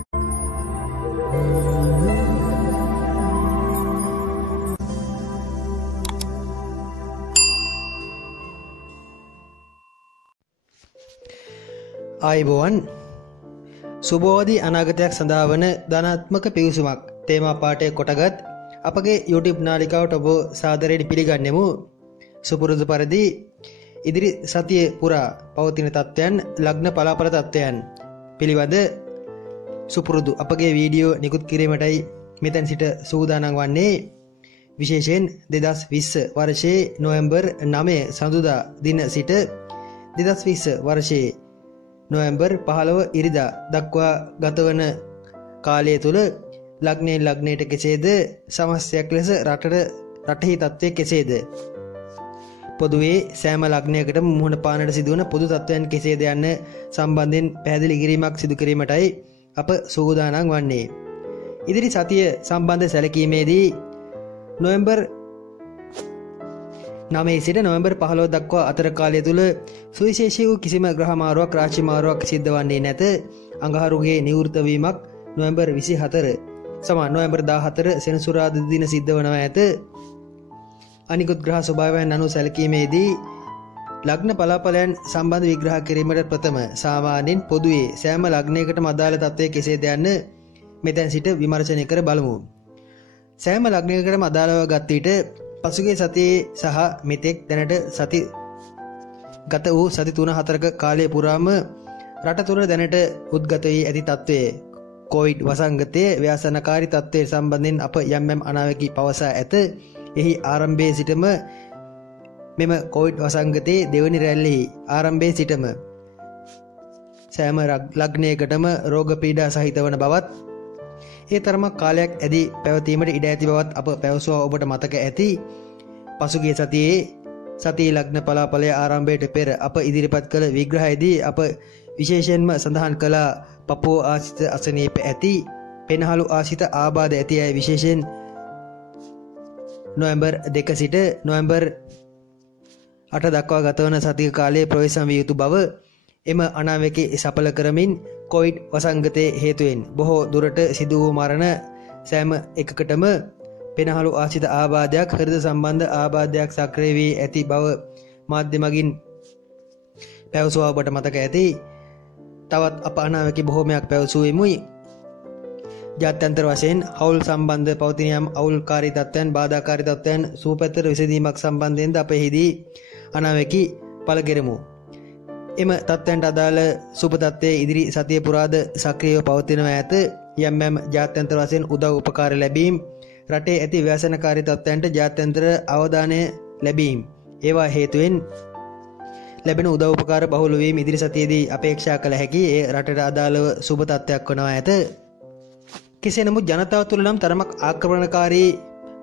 ආයිබෝවන් සුබෝධි අනාගතයක් සඳහා වන ධනාත්මක පිවිසුමක් තේමා පාඨය කොටගත් අපගේ YouTube නාලිකාවට ඔබ සාදරයෙන් පිළිගන්නෙමු. සුපුරුදු පරිදි ඉදිරි සතිය පුරා පවතින තත්ත්වයන් ලග්න පලාඵල තත්ත්වයන් පිළිබඳ සුපුරුදු අපගේ වීඩියෝ නිකුත් කිරීමටයි මෙතැන් සිට සූදානම් වන්නේ. විශේෂයෙන් 2020 වර්ෂයේ නොවැම්බර් 9 සඳුදා දින සිට 2020 වර්ෂයේ නොවැම්බර් 15 ඉරිදා දක්වා ගතවන කාලය තුළ ලග්නයෙන් ලග්නයට කෙසේද සමස්තයක් ලෙස රටෙහි තත්ත්වය කෙසේද, පොදුවේ සෑම ලග්නයකටම මුහුණ පානට සිදුවන පොදු තත්ත්වයන් කෙසේද යන්න සම්බන්ධයෙන් පැහැදිලි කිරීමක් සිදු කිරීමටයි අප සූදානම් වන්නේ. ඉදිරි සතිය සම්බන්ධ සැලකීමේදී නොවැම්බර් 9 සිට නොවැම්බර් 15 දක්වා අතර කාලය තුළ සුවිශේෂී වූ කිසිම ග්‍රහ මාරුවක් රාශි මාරුවක් සිද්ධ වන්නේ නැත. අඟහරුගේ නිවෘත වීමක් නොවැම්බර් 24 සමාන නොවැම්බර් 14 සෙනසුරාදා දින සිද්ධ වනවා ඇත. අනිකුත් ග්‍රහ ස්වභාවයන් අනුව සැලකීමේදී ලග්න පලාඵලයන් සම්බන්ධ විග්‍රහ කිරීමට ප්‍රථම සාමාන්‍යයෙන් පොදුවේ සෑම ලග්නයකටම අදාළ තත්ත්වය කෙසේද යන්න මෙතැන් සිට විමර්ශනය කර බලමු. සෑම ලග්නයකටම අදාළව ගත් විට පසුගිය සතියේ සහ මෙතෙක් දැනට සති ගත වූ සති 3-4ක කාලය පුරාම රට තුළ දැනට උද්ගත වී ඇති තත්ත්වය කොවිඩ් වසංගතයේ ව්‍යාසනකාරී තත්ත්වය සම්බන්ධයෙන් අප යම් අනාවැකි පවසා ඇත. එහි ආරම්භයේ සිටම මෙම කොවිඩ් වසංගතයේ දෙවනි රැල්ලෙහි ආරම්භයේ සිටම සෑම ලග්නයකටම රෝග පීඩා සහිත වන බවත්, ඒ තරමක් කාලයක් ඇදී පැවතීමට ඉඩ ඇති බවත් අප පැවසුවා ඔබට මතක ඇති. පසුගිය සතියේ සති ලග්න පලාඵලය ආරම්භයට පෙර අප ඉදිරිපත් කළ විග්‍රහයේදී අප විශේෂයෙන්ම සඳහන් කළ පපුව ආශ්‍රිත අසනීප ඇති, පෙනහළු ආශ්‍රිත ආබාධ ඇති අය විශේෂයෙන් නොවැම්බර් 2 සිට නොවැම්බර් 8 දක්වා ගතවන සතිය කාලයේ ප්‍රවේශම් විය යුතු බව, එම අනාවැකි සඵල කරමින් කොවිඩ් වසංගතයේ හේතුවෙන් බොහෝ දුරට සිදු වූ මරණ සෑම එකකටම පෙනහළු ආශ්‍රිත ආබාධයක්, හෘද සම්බන්ධ ආබාධයක් සක්‍රිය වී ඇති බව මාධ්‍ය මගින් පැවසුවා ඔබට මතක ඇති. තවත් අප අනාවැකි බොහෝමයක් පැවසුවෙමුයි. ජාත්‍යන්තර වශයෙන් හවුල් සම්බන්ධ පවතින යම් අවුල්කාරී තත්ත්වයන්, බාධාකාරී තත්ත්වයන් සූපැත්තට විසඳීමක් සම්බන්ධයෙන්ද අප එහිදී අනාවැකි පළ කෙරෙමු. එම තත්ත්වයන්ට අදාළ සුබ තත්ත්වයේ ඉදිරි සතිය පුරාද සක්‍රියව පවතිනවා ඇත. යම් ජාත්‍යන්තර වශයෙන් උදව් උපකාර ලැබීම්, රටේ ඇති ව්‍යසනකාරී තත්ත්වයන්ට ජාත්‍යන්තර අවධානය ලැබීම්, ඒවා හේතුවෙන් ලැබෙන උදව් උපකාර බහුල වීම ඉදිරි සතියේදී අපේක්ෂා කළ හැකි ඒ රටට අදාළව සුබ තත්ත්වයක් වනවා ඇත. කෙසේ නමුත් ජනතාව තුළ නම් තරමක් ආක්‍රමණකාරී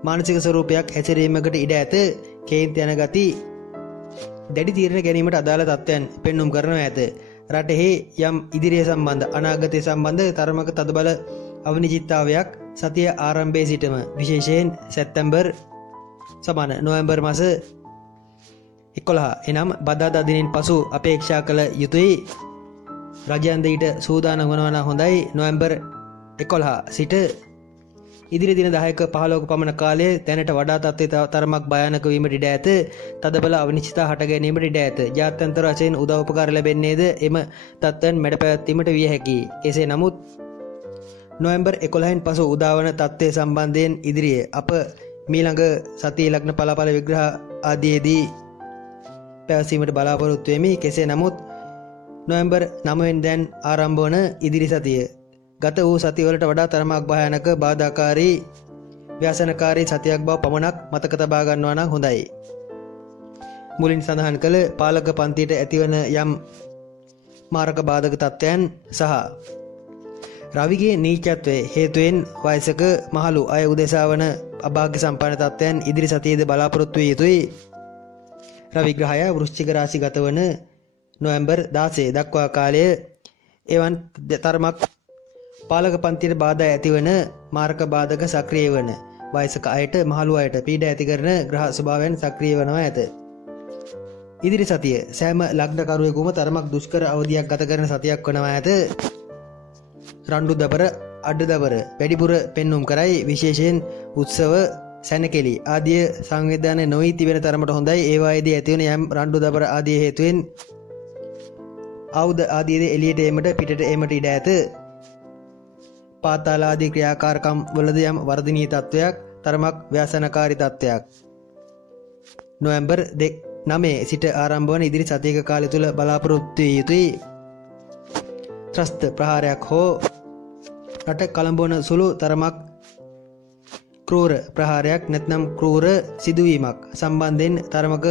මානසික ස්වරූපයක් හැසිරීමකට ඉඩ ඇත. කේන්ති යන ගති, දැඩි තීරණ ගැනීමට අදාළ තත්ත්වයන් පෙන්눔 කරනවා ඇත. රටෙහි යම් ඉදිරිය සම්බන්ධ අනාගතය සම්බන්ධ තරමක තදබල අවිනිශ්චිතතාවයක් සතිය ආරම්භයේ සිටම විශේෂයෙන් සැප්තැම්බර් සමාන නොවැම්බර් මාස 11 එනම් බදාදා දිනෙන් පසු අපේක්ෂා කළ යුතුයි. රජයන්ද ඊට සූදානම් වනවා නම් හොඳයි. නොවැම්බර් 11 සිට ඉදිරි දින 10ක 15ක පමණ කාලයේ දැනට වඩා තත්ත්වය තරමක් භයානක වීමට ඉඩ ඇත. තදබල අවිනිශ්චිතතා හට ගැනීමට ඉඩ ඇත. ජාත්‍යන්තර වශයෙන් උදව් උපකාර ලැබෙන්නේද එම තත්ත්වයන් මැඩ පැවැත්වීමට විය හැකියි. කෙසේ නමුත් නොවැම්බර් 11න් පසු උදාවන තත්ත්වය සම්බන්ධයෙන් ඉදිරියේ අප මීළඟ සතියේ ලග්න පලාඵල විග්‍රහ ආදීදී පැවසීමට බලාපොරොත්තු වෙමි. කෙසේ නමුත් නොවැම්බර් 9 දැන් ආරම්භ වන ඉදිරි සතිය ගත වූ සතිවලට වඩා තරමක් භයානක, බාධාකාරී, ව්‍යසනකාරී සතියක් බව පමණක් මතක තබා ගන්නවා නම් හොඳයි. මුලින් සඳහන් කළ පාලක පන්තියට ඇතිවන යම් මාරක බාධක තත්ත්වයන් සහ රවිගේ නීචත්වයේ හේතුවෙන් වයසක මහලු අය උදෙසා වන අභාග්‍ය සම්පන්න තත්ත්වයන් ඉදිරි සතියේද බලාපොරොත්තු විය යුතුයි. රවි ග්‍රහය වෘශ්චික රාශි ගත වන නොවැම්බර් 16 දක්වා කාලය එවන් තරමක් පාලක පන්තියට බාධා ඇතිවන මාරක බාධක සක්‍රිය වන වයසක අයට, මහලු අයට පීඩා ඇති කරන ග්‍රහ ස්වභාවයන් සක්‍රිය වනවා ඇත. ඉදිරි සතිය සෑම ලග්නකරුවෙකුම තරමක් දුෂ්කර අවධියක් ගත කරන සතියක් වනවා ඇත. රණ්ඩු දබර අඩ දබර වැඩිපුර පෙන්නුම් කරයි. විශේෂයෙන් උත්සව සැනකෙලි ආදිය සංවිධානය නොවී තිබෙන තරමට හොඳයි. ඒවායේදී ඇතිවන යම් රණ්ඩු දබර ආදිය හේතුවෙන් ආයුධ ආදියද එළියට ඒමට පිටට ඒමට ඉඩ ඇත. පාතාල ආදී ක්‍රියාකාරකම් වලද යම් වර්ධනීය තත්වයක් තරමක් ව්‍යසනකාරී තත්වයක් නොවැම්බර් 9 සිට ආරම්භ වන ඉදිරි සතියක කාලය තුල බලාපොරොත්තු විය යුතුයි. ත්‍රස්ත ප්‍රහාරයක් හෝ රට කලඹවන සුළු තරමක් ක්‍රූර ප්‍රහාරයක් නැත්නම් ක්‍රූර සිදුවීමක් සම්බන්ධයෙන් තරමක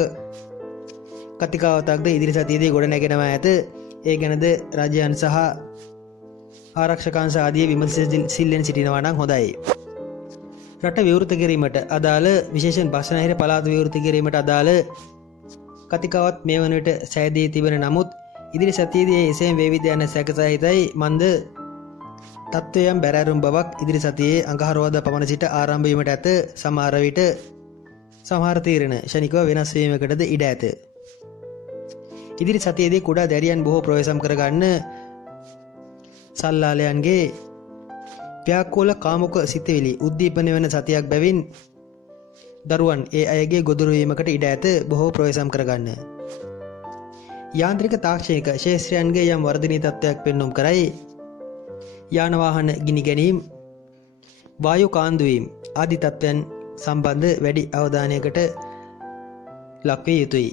කතිකාවතක්ද ඉදිරි සතියේදී ගොඩ නැගෙනවා ඇත. ඒ ගැනද රජයන් සහ ආරක්ෂකංශ ආදී විමසිල්ලෙන් සිටිනවා නම් හොඳයි. රට විවෘත කිරීමට අදාළ විශේෂයෙන් බස්නාහිර පළාත විවෘත කිරීමට අදාළ කතිකාවත් මේ වන විට සෑදී තිබෙන නමුත් ඉදිරි සතියේදී එසේම වේවිද යන සැකසහිතයි මන්ද තත්ත්වයන් බැරෑරුම් බවක් ඉදිරි සතියේ අඟහරුවාදා පමණ සිට ආරම්භ වීමට ඇත. සමහර විට සමහර තීරණ ශනිකව වෙනස් වීමකටද ඉඩ ඇත. ඉදිරි සතියේදී කුඩා දැරියන් බොහෝ ප්‍රවේශම් කරගන්න සල්ලාලයන්ගේ ව්‍යාකූල කාමුක සිතවිලි උද්දීපනය වන සතියක් බැවින් දරුවන් ඒ අයගේ ගොදුරු වීමකට ඉඩ ඇත. බොහෝ ප්‍රවේශම් කරගන්න. යාන්ත්‍රික තාක්ෂණික ශේෂ්ත්‍රයන්ගේ යම් වර්ධනීය තත්ත්වයක් පෙන්නුම් කරයි. යාන වාහන ගිනි ගැනීම වායු කාන්දු වීම ආදී තත්ත්වයන් සම්බන්ධ වැඩි අවධානයකට ලක්විය යුතුයි.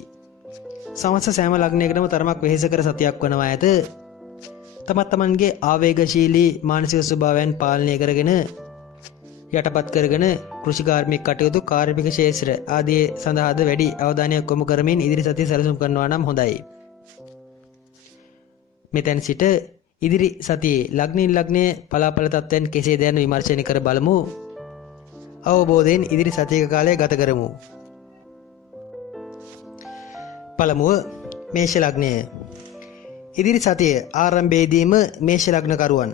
සමස්ත සෑම ලග්නයකටම තරමක් වෙහෙසකර සතියක් වනවා ඇත. තමන්ගේ ආවේගශීලී මානසික ස්වභාවයන් පාලනය කරගෙන යටපත් කරගෙන කෘෂිකාර්මික කටයුතු කාර්මික ක්ෂේත්‍ර ආදී සඳහාද වැඩි අවධානයක් යොමු කරමින් ඉදිරි සතිය සැලසුම් කරනවා නම් හොඳයි. මෙතෙන් සිට ඉදිරි සතියේ ලග්නයේ පලාපල තත්ත්වයන් කෙසේද යන විමර්ශනය කර බලමු. අවබෝධයෙන් ඉදිරි සතියක කාලය ගත කරමු. පළමුව මේෂ ලග්නය. ඉදිරි සතිය ආරම්භයේදීම මේෂ ලග්නකරුවන්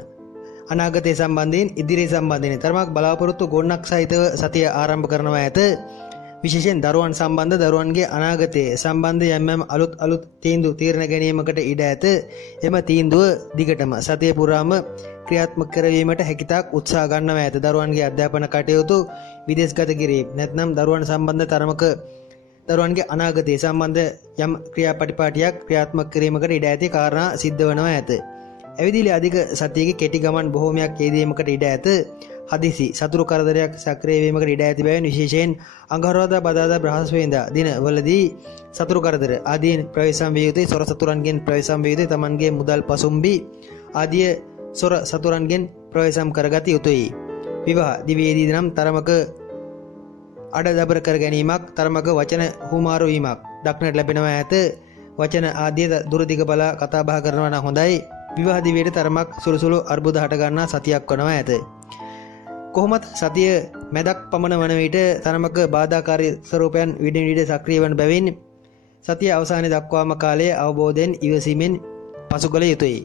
අනාගතය සම්බන්ධයෙන් ඉදිරි සම්බන්ධයෙන් තරමක් බලාපොරොත්තු ගොන්නක් සහිතව සතිය ආරම්භ කරනවා ඇත. විශේෂයෙන් දරුවන් සම්බන්ධ දරුවන්ගේ අනාගතය සම්බන්ධ යම් අලුත් තීන්දුව තීරණ ගැනීමකට ඉඩ ඇත. එම තීන්දුව දිගටම සතිය පුරාම ක්‍රියාත්මක කරවීමට හැකියතාක් උත්සාහ ගන්නවා ඇත. දරුවන්ගේ අධ්‍යාපන කටයුතු විදේශගත කිරීම නැත්නම් දරුවන් සම්බන්ධ තරමක දරුවන්ගේ අනාගතය සම්බන්ධ යම් ක්‍රියාපටිපාටියක් ක්‍රියාත්මක කිරීමකට ඉඩ ඇති කාරණා සිද්ධ වෙනවා ඇත. ඇවිදිලි අධික සතියක කෙටි ගමන් බොහෝමයක් යෙදීමකට ඉඩ ඇත. හදිසි සතුරු කරදරයක් සක්‍රිය වීමකට ඉඩ ඇති බැවින් විශේෂයෙන් අඟහරුවාදා බදාදා බ්‍රහස්පතින්දා දිනවලදී සතුරු කරදර ආදීන් ප්‍රවේශම් විය යුතුයි. සොර සතුරන්ගෙන් ප්‍රවේශම් විය යුතුයි. තමන්ගේ මුදල් පසුම්බි ආදී සොර සතුරන්ගෙන් ප්‍රවේශම් කරගත යුතුයි. විවාහ දිවියේදී නම් තරමක අඩදබර කර ගැනීමක් තරමක වචන හුමාරු වීමක් දක්නට ලැබෙනවා ඇත. වචන ආදී දුරදිග බලා කතා බහ කරනවා නම් හොඳයි. විවාහ දිවියට තරමක් සුළුසුළු අර්බුද හට ගන්නා සතියක් වනවා ඇත. කොහොමත් සතිය මැදක් පමණ වන විට තරමක බාධාකාරී ස්වරූපයන් විඩින් විඩ සක්‍රිය වන බැවින් සතිය අවසානයේ දක්වාම කාලයේ අවබෝධයෙන් ඉවසීමෙන් පසු කළ යුතුයි.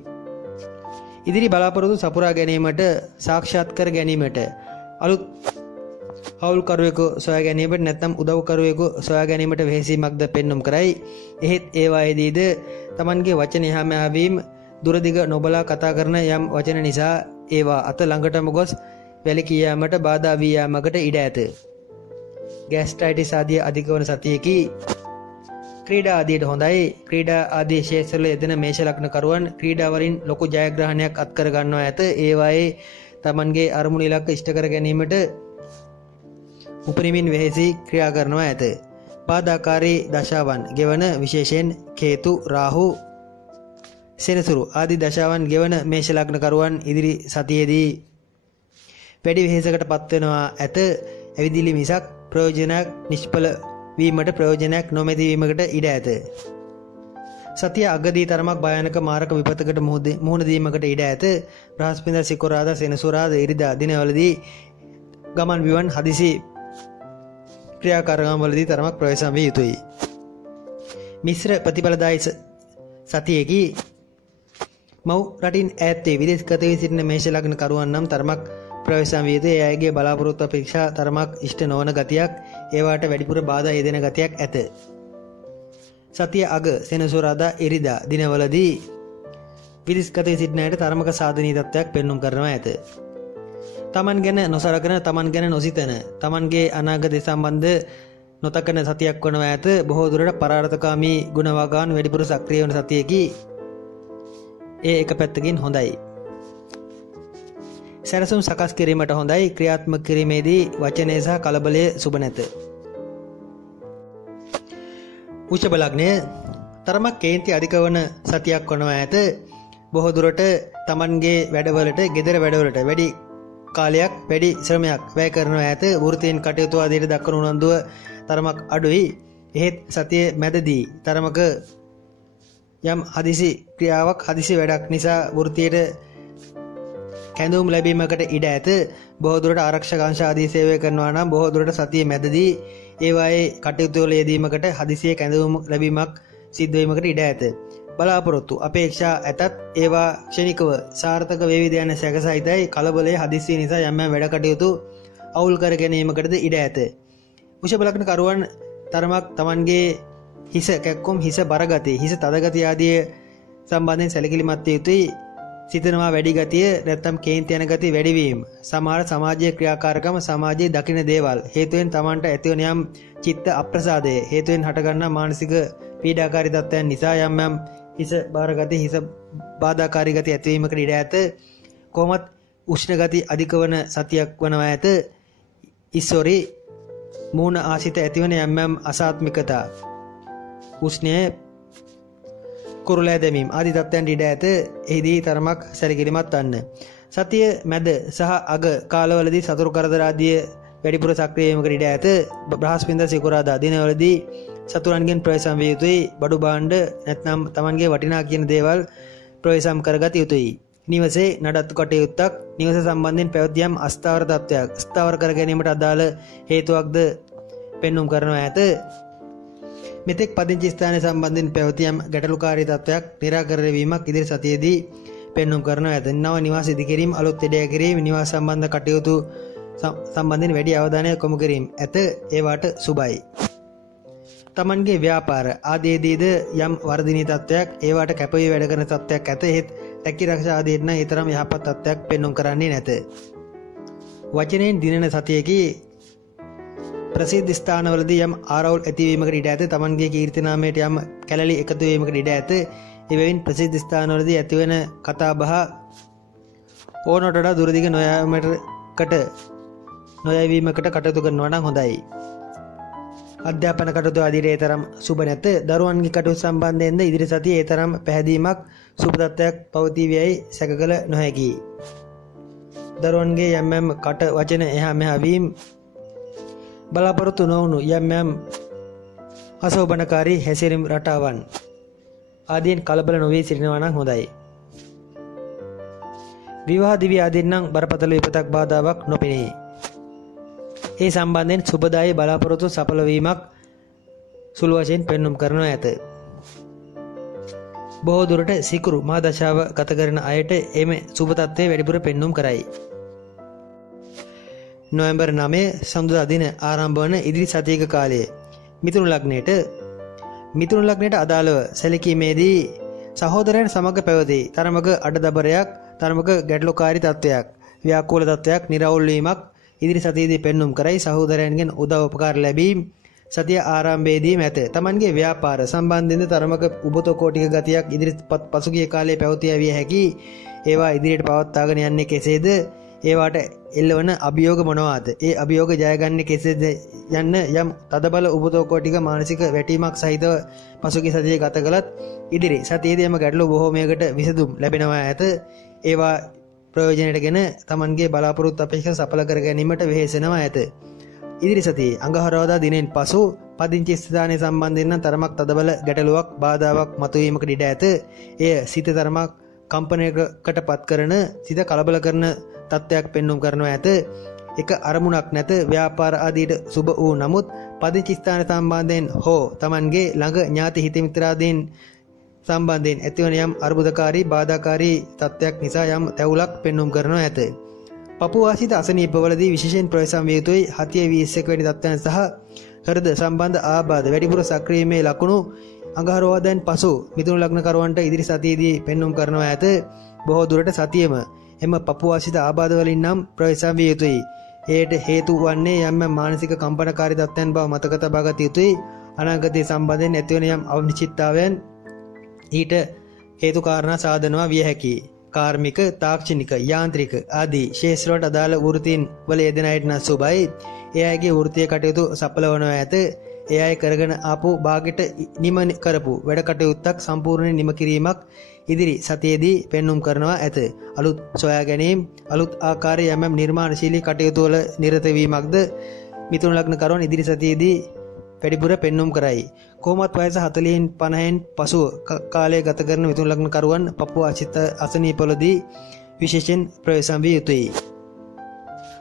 ඉදිරි බලාපොරොත්තු සපුරා ගැනීමට සාක්ෂාත් කර ගැනීමට අලුත් හවුල්කරුවෙකු සොයා ගැනීමට නැත්නම් උදව්කරුවෙකු සොයා ගැනීමට වෙහෙසීමක්ද පෙන්නුම් කරයි. එහෙත් ඒවායේදීද තමන්ගේ වචන එහා මෙහා වීම දුරදිග නොබලා කතා කරන යම් වචන නිසා ඒවා අත ළඟටම ගොස් වැළකී යාමට බාධා වී යාමකට ඉඩ ඇත. ගෑස්ට්‍රයිටිස් ආදී අධික වන සතියකි. ක්‍රීඩා ආදියට හොඳයි. ක්‍රීඩා ආදී ක්ෂේත්‍රවල යෙදෙන මේෂ ලග්නකරුවන් ක්‍රීඩාවලින් ලොකු ජයග්‍රහණයක් අත්කර ගන්නවා ඇත. ඒවායේ තමන්ගේ අරමුණු ඉලක්ක ඉෂ්ට කර ගැනීමට උපරිමින් වෙහෙසි ක්‍රියා කරනවා ඇත. බාධාකාරී දශාවන් ගෙවන විශේෂයෙන් කේතු රාහු සෙනසුරු ආදී දශාවන් ගෙවන මේෂ ලග්නකරුවන් ඉදිරි සතියේදී වැඩි වෙහෙසකට පත්වෙනවා ඇත. ඇවිදිලි මිසක් ප්‍රයෝජනයක් නිෂ්ඵල වීමට ප්‍රයෝජනයක් නොමැති වීමකට ඉඩ ඇත. සතිය අගදී තරමක් භයානක මාරක විපතකට මුහුණ දීමකට ඉඩ ඇත. බ්‍රහස්පතින්දා සිකුරාදා සෙනසුරාදා ඉරිදා දිනවලදී ගමන් විවන් හදිසි ක්‍රියාකාරකම් වලදී තරමක් ප්‍රවේශම් විය යුතුයි. මිශ්‍ර ප්‍රතිඵලදායී සතියේකි. මව් රටින් ඈත් වී විදේශගත වී සිටින මේෂ ලග්න කරුවන් නම් තරමක් ප්‍රවේශම් විය යුතුයි. එයාගේ බලාපොරොත්තු අපේක්ෂා තරමක් ඉෂ්ට නොවන ගතියක් ඒවාට වැඩිපුර බාධා යෙදෙන ගතියක් ඇත. සතිය අග සෙනසුරාදා ඉරිදා දිනවලදී විදිස්ගතයේ සිටින අයට තරමක සාධනීය තත්ත්වයක් පෙන්눔 කරනවා ඇත. තමන් ගැන නොසලකන, තමන් ගැන නොසිතන, තමන්ගේ අනාගතය සම්බන්ධ නොතකන සතියක් වනවා ඇත. බොහෝ දුරට පරාර්ථකාමී ගුණ වගාවන් වැඩිපුර සක්‍රිය වන සතියකි. ඒ එක පැත්තකින් හොඳයි. සැරසුම් සකස් කිරීමට හොඳයි. ක්‍රියාත්මක කිරීමේදී වචනය සහ කලබලය සුබ නැත. වෘෂභ ලග්නය තරමක් කේන්ති අධික වන සතියක් වනවා ඇත. බොහෝ දුරට තමන්ගේ වැඩවලට, ගෙදර වැඩවලට වැඩි කාලයක්, වැඩි ශ්‍රමයක් වැය කරනවා ඇත. වෘත්තීන් කටයුතු ආදියට දක්වන උනන්දුව තරමක් අඩුයි. එහෙත් සතිය මැදදී තරමක යම් හදිසි ක්‍රියාවක්, හදිසි වැඩක් නිසා වෘත්තියට කැඳවුම් ලැබීමකට ඉඩ ඇත. බොහෝ දුරට ආරක්ෂක අංශ ආදී සේවය කරනවා නම් බොහෝ දුරට සතිය මැදදී ඒවායේ කටයුතු වල යෙදීමකට, හදිසියේ කැඳවුම් ලැබීමක් සිද්ධ වීමකට ඉඩ ඇත. බලාපොරොත්තු අපේක්ෂා ඇතත් ඒවා ක්ෂණිකව සාර්ථක වේවිද යන සැකසිතයි. කලබලයේ හදිස්සිය නිසා යම් වැඩ කටයුතු අවුල් කර ගැනීමකටද ඉඩ ඇත. වෘෂභ ලග්න කරුවන් තරමක් තමන්ගේ හිස කැක්කුම්, හිස බරගතිය, හිස තදගතිය ආදී සම්බන්ධයෙන් සැලකිලිමත් විය යුතුයි. සිතනවා වැඩි ගතිය, නැත්නම් කේන්ති යන ගතිය වැඩිවීම, සමහර සමාජීය ක්‍රියාකාරකම්, සමාජයේ දකින දේවල් හේතුවෙන් තමන්ට ඇතිවන යම් චිත්ත අප්‍රසාදය හේතුවෙන් හටගන්නා මානසික පීඩාකාරී තත්ත්වයන් නිසා යම් හිස බාර ගතිය, හිස බාධාකාරී ගතිය ඇතිවීමකට ඉඩ ඇත. කොහොමත් උෂ්ණ ගති අධික වන සතියක් වනවා ඇත. ඉස්සොරි මූණ ආසිත ඇතිවන යම් අසාත්මිකතා, උෂ්ණය කුරුලෑ දැමීම ආදී තත්ත්වයන් ඉඩ ඇත. එහිදී තරමක් සැලකිලිමත් වන්න. සතිය මැද සහ අග කාලවලදී සතුරු කරදර ආදී වැඩිපුර සක්‍රිය වීමකට ඉඩ ඇත. බ්‍රහස්පතින්දා සිකුරාදා දිනවලදී සතුරන්ගෙන් ප්‍රවේශම් විය යුතුයි. බඩු භාණ්ඩ නැත්නම් තමන්ගේ වටිනා කියන දේවල් ප්‍රවේශම් කරගත යුතුයි. නිවසේ නඩත්තු කටයුත්තක්, නිවස සම්බන්ධයෙන් පැවති යම් අස්ථාවර තත්ත්වයක් ස්ථාවර කර ගැනීමට අදාළ හේතුවක්ද පෙන්눔 කරනවා ඇත. මෙතෙක් පදිංචි ස්ථානය සම්බන්ධයෙන් පැවති යම් ගැටලුකාරී තත්ත්වයක් निराකරණය වීමක් ඉදිරි සතියේදී පෙන්눔 කරනවා ඇත. නව නිවාස ඉදිකිරීම, අලුත් ඉඩය කිරීම, නිවාස සම්බන්ධ කටයුතු සම්බන්ධයෙන් වැඩි අවධානයක් යොමු කිරීම ඇත. ඒවාට සුබයි. තමන්ගේ ව්‍යාපාර ආදීදීද යම් වර්ධනීය තත්ත්වයක්, ඒවාට කැපවී වැඩ කරන තත්ත්වයක් ඇත. එහෙත් රැකී ආරක්ෂා ආදීට නම් ඒ තරම් යහපත් තත්ත්වයක් පෙන්눔 කරන්නේ නැත. වචනයෙන් දිනන සතියේදී ප්‍රසිද්ධ ස්ථානවලදී යම් ආරවුල් ඇතිවීමකට ඉඩ ඇත. තමන්ගේ කීර්ති නාමයට යම් කැළලි එකතු වීමකට ඉඩ ඇත. එබැවින් ප්‍රසිද්ධ ස්ථානවලදී ඇතිවන කතා බහ ඕනට වඩා දුරදිග නොයැවීමකට කටයුතු කරනවා නම් හොඳයි. අධ්‍යාපන කටයුතු ආදියට ඒ තරම් සුබ නැත. දරුවන්ගේ කටයුතු සම්බන්ධයෙන්ද ඉදිරි සතියේ ඒ තරම් පැහැදීමක්, සුබ තත්ත්වයක් පවතිවියයි සැක කළ නොහැකියි. දරුවන්ගේ යම් කට වචන එහා මෙහා වීම, බලාපොරොත්තු නොවුණු යම් අසෝබනකාරී හැසිරීම් රටාවන් ආදීන් කලබල නොවී සිටිනවා නම් හොඳයි. විවාහ දිවි ආදීන් නම් බරපතල විපතක් බාධාවක් නොපෙනේ. ඒ සම්බන්ධයෙන් සුබදායී බලාපොරොත්තු සඵල වීමක් සුළු වශයෙන් පෙන්눔 කරනු ඇත. බොහෝ දුරට සිකුරු මහ දශාව ගත කරන අයට එම සුබ තත්ත්වය වැඩිපුර පෙන්눔 කරයි. නොවැම්බර් 9 සඳුදා දින ආරම්භ වන ඉදිරි සතියක කාලය මිථුන ලග්නයට අදාළව සැලකීමේදී සහෝදරයන් සමග පැවති තරමක අඩදබරයක්, තරමක ගැටලුකාරී තත්ත්වයක්, ව්‍යාකූල තත්ත්වයක්, නිරවුල් වීමක් ඉදිරි සතියේදී පෙන්눔 කරයි. සහෝදරයන්ගෙන් උදව් උපකාර ලැබීම සතිය ආරම්භයේදී ඇත. තමන්ගේ ව්‍යාපාර සම්බන්ධයෙන් තරමක උබතෝකෝටික ගතියක් ඉදිරිපත් පසුගිය කාලයේ පැවතිය විය හැකි. ඒවා ඉදිරියට පවත්වාගෙන යන්නේ කෙසේද? ඒවාට එල්ලවන අභියෝග මොනවාද? ඒ අභියෝග ජයගන්නේ කෙසේද යන්න යම් තදබල උබතෝකෝටික මානසික වැටීමක් සහිතව පසුගිය සතියේ ගත කළත් ඉදිරි සතියේදී යම ගැටලු බොහෝමයකට විසඳුම් ලැබෙනවා ඇත. ඒවා ප්‍රයෝජනයටගෙන තමන්ගේ බලාපොරොත්තු අපේක්ෂා සඵල කර ගැනීමට වෙහෙසෙනවා ඇත. ඉදිරි සතියේ අඟහරුවාදා දිනෙන් පසු පදිංචි ස්ථානයේ සම්බන්ධයෙන් නම් තරමක් තදබල ගැටලුවක්, බාධාවක් මතුවීමකට ඉඩ ඇත. එය සිත තරමක් කම්පනයකට පත් කරන, සිත කලබල කරන තත්ත්වයක් පෙන්눔 කරනවා ඇත. එක අරමුණක් නැත. ව්‍යාපාර ආදීට සුබ වූ නමුත් පදිංචි ස්ථාන සම්බන්ධයෙන් හෝ තමන්ගේ ළඟ ඥාති හිත මිත්‍රාදීන් සම්බන්ධයෙන් ඇතිවන යම් අර්බුදකාරී, බාධාකාරී තත්ත්වයක් නිසා යම් තැවුලක් පෙන්눔 කරනවා ඇත. පපුව ආසිත අසනීපවලදී විශේෂයෙන් ප්‍රවේශම් විය යුතුයි. හතිය 21 වැනි තත්ත්වයන් සහ හෘද සම්බන්ධ ආබාධ වැඩිපුර සක්‍රියීමේ ලකුණු අඟහරුවාදෑන් පසු මිථුන ලග්නකරුවන්ට ඉදිරි සතියේදී පෙන්눔 කරනවා ඇත. බොහෝ දුරට සතියෙම එම පපුව ආශ්‍රිත ආබාධ වලින් නම් ප්‍රවේශම් විය යුතුයි. එයට හේතු වන්නේ යම් මානසික කම්පනකාරී තත්ත්වයන් බව මතක තබා ගත යුතුයි. අනාගතයේ සම්බන්ධයෙන් ඇතිවන යම් අනිශ්චිතතාවයන් ඊට හේතු කාරණා සාධනවා විය හැකියි. කාර්මික, තාක්ෂණික, යාන්ත්‍රික ආදී ශේෂ්ත්‍රවලට අදාළ වෘත්තීන් වල යෙදෙන අයට නම් සුබයි. ඒ අයගේ වෘත්තීය කටයුතු සඵල වනවා ඇත. ඒ අය කරගෙන ආපු භාගයට නිම කරපු වැඩ කටයුත්තක් සම්පූර්ණයෙන් නිම කිරීමක් ඉදිරි සතියේදී පෙන්눔 කරනවා ඇත. අලුත් සොයා ගැනීම, අලුත් ආකාරයේ යම් නිර්මාණශීලී කටයුතු වල නිරත වීමක්ද මිථුන ලග්න කරුවන් ඉදිරි සතියේදී වැඩිපුර පෙන්눔 කරයි. කොහොමත් වයස 40න් 50න් පසුව කාලය ගත කරන මිථුන ලග්න කරුවන් පපුව ආශ්‍රිත අසනීපවලදී විශේෂයෙන් ප්‍රවේශම් විය යුතුයි.